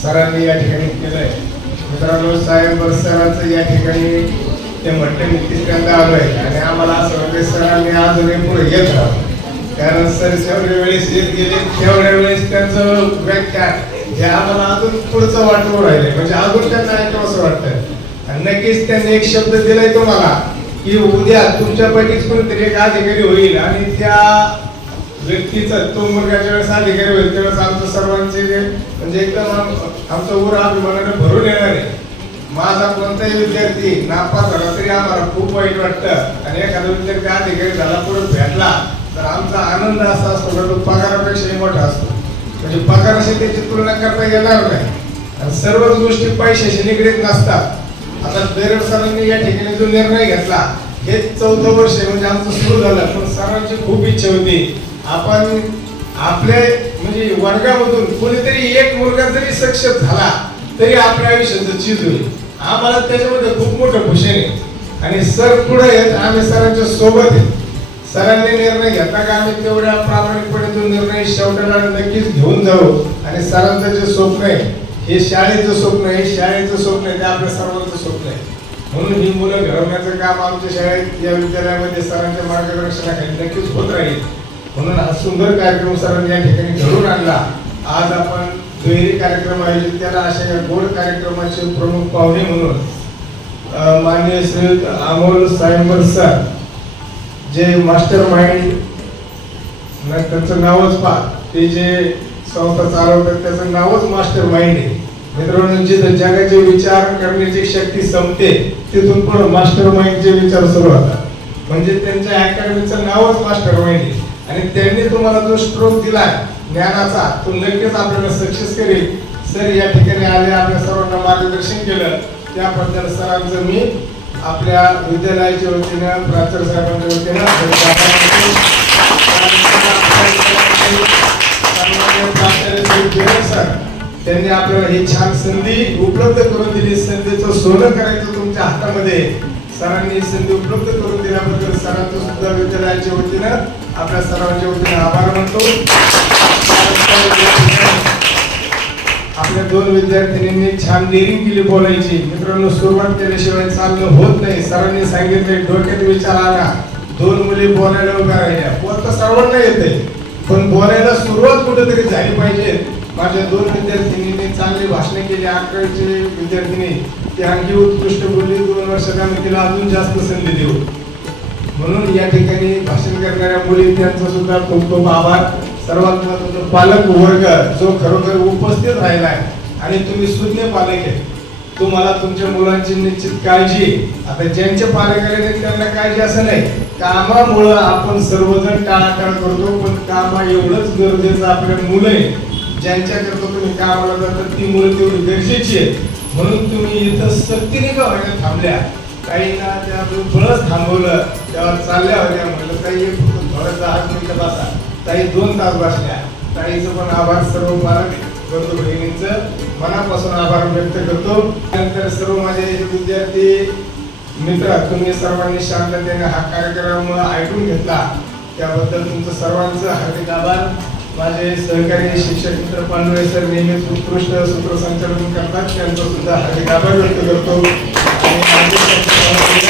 सरांनी या ठिकाणी केलंय. मित्रांनो, साहेब सरांचं या ठिकाणी ते म्हटले मी तिसऱ्यांदा आलोय आणि आम्हाला असं वाटतं सरांनी अजूनही पुढे येत राहावं. कारण सर जेवढ्या वेळेस येत गेले तेवढ्या वेळेस त्यांचं व्याख्यान हे आम्हाला अजून पुढचं वाटवून राहिले. म्हणजे अजून त्यांना ऐकावं असं वाटतं. आणि नक्कीच त्यांनी एक शब्द दिलाय तुम्हाला की उद्या तुमच्यापैकीच कोणीतरी एक अधिकारी होईल आणि त्या व्यक्तीचा तो मुलगाच्या वेळेस अधिकारी होईल त्यावेळेस आमचं सर्वांचे म्हणजे एकदम आमचं ऊर अभिमानाने भरून येणार आहे. माझा कोणताही विद्यार्थी नापास झाला तरी आम्हाला खूप वाईट वाटतं आणि एखादा विद्यार्थी अधिकारी झाला पुढे भेटला तर आमचा आनंद असा असतो का तो पगारापेक्षाही मोठा असतो. म्हणजे पगाराशी त्याची तुलना करता येणार नाही. आणि सर्वच गोष्टी पैशाशी निगडीत नसतात. आता बेरड सरांनी या ठिकाणी जो निर्णय घेतला हे 14 वर्ष म्हणजे आमचं सुरू झालं. पण सरांची खूप इच्छा होती आपण आपल्या म्हणजे वर्गामधून कोणीतरी एक मुलगा जरी सक्सेस झाला तरी आपल्या आयुष्याचं चीज होईल. आम्हाला त्याच्यामध्ये खूप मोठं भूषण आहे. आणि सर पुढे आहेत, आम्ही सरांच्या सोबत आहे. सरांनी निर्णय घेतला का आम्ही तेवढ्या प्रामाणिकपणे तो निर्णय शेवटाला नक्कीच घेऊन जाऊ. आणि सरांचं जे स्वप्न आहे हे शाळेचं स्वप्न आहे, शाळेचं स्वप्न आहे ते आपल्या सर्वांचं स्वप्न आहे. म्हणून ही मुलं घडवण्याचं काम आमच्या शाळेत या विद्यालयामध्ये सरांच्या मार्गदर्शनाखाली नक्कीच होत राहील. म्हणून हा सुंदर कार्यक्रम सरांनी या ठिकाणी घडवून आणला. आज आपण दुहेरी कार्यक्रम आयोजित केला. अशा या गोड कार्यक्रमाचे प्रमुख पाहुणे म्हणून माननीय श्री अमोल सायंबर सर जे मास्टर माइंड त्यांचं नावच पहा, ते जे संस्था चालवतात त्याचं नावच मास्टर माइंड आहे. मित्रांनो, जिथं जगाचे विचार करण्याची शक्ती संपते तिथून पुढे मास्टर माइंडचे विचार सुरू होतात. म्हणजे त्यांच्या अकॅडमीचं नावच मास्टर माइंड आहे. आणि त्यांनी तुम्हाला जो स्ट्रोक दिला ज्ञानाचा तो नक्कीच आपल्याला सक्सेस करेल. सर या ठिकाणी आले, आपल्या सर्वांना मार्गदर्शन केलं त्याबद्दल सरांचं मी आपल्या विद्यालयाच्या वतीनं प्राचार्य साहेबांच्या वतीनं त्यांनी आपल्याला ही छान संधी उपलब्ध करून दिली. संधीचं सोनं करायचं तुमच्या हातामध्ये. सरांनी संधी उपलब्ध करून दिल्याबद्दल सरांचं सुद्धा विद्यालयाच्या वतीनं आपल्या सर्वांच्या वतीनं आभार मानतो. आपल्या 2 विद्यार्थिनींनी छान डेअरिंग केली बोलायची. मित्रांनो, सुरुवात केल्याशिवाय चालणं होत नाही. सरांनी सांगितले डोक्यात विचार आला 2 मुली बोलायला उभ्या राहिल्या. बोलता सर्वांना येते, पण बोलायला सुरुवात कुठेतरी झाली पाहिजे. माझ्या 2 विद्यार्थिनींनी चांगली भाषणे केली. 11वीची विद्यार्थिनी ती आणखी उत्कृष्ट बोलली. 2 वर्षात आम्ही तिला अजून जास्त संधी देऊ. म्हणून या ठिकाणी भाषण करणाऱ्या मुली त्यांचा सुद्धा खूप खूप आभार. सर्वात महत्त्वाचं पालक वर्ग जो खरोखर उपस्थित राहिलाय आणि तुम्ही सुज्ञ पालक आहे. तुम्हाला तुमच्या मुलांची निश्चित काळजी. आता ज्यांचे पालक आले त्यांना काळजी असं नाही, कामामुळं आपण सर्वजण टाळाटाळ करतो, पण कामा एवढंच गरजेचं आपल्या मुलं आहे ज्यांच्याकरता तुम्ही कामाला जातात ती मुलं तेवढी गरजेची आहे. म्हणून तुम्ही इथं सक्तीने का व्हायला थांबल्या. काहींना त्या बळच थांबवलं, तेव्हा चालल्या होत्या. म्हटलं ताई फक्त थोडं 10 मिनिटं बसा. ताई 2 तास बसल्या. ताईचं पण आभार. सर्व पालक बंधू भगिनींचं मनापासून आभार व्यक्त करतो. त्यानंतर सर्व माझे विद्यार्थी मित्र, तुम्ही सर्वांनी शांततेने हा कार्यक्रम ऐकून घेतला त्याबद्दल तुमचं सर्वांचं हार्दिक आभार. माझे सहकारी शिक्षक मित्र पांडुळे सर नेहमीच उत्कृष्ट सूत्रसंचालन करतात, त्यांचा सुद्धा हार्दिक आभार व्यक्त करतो. आणि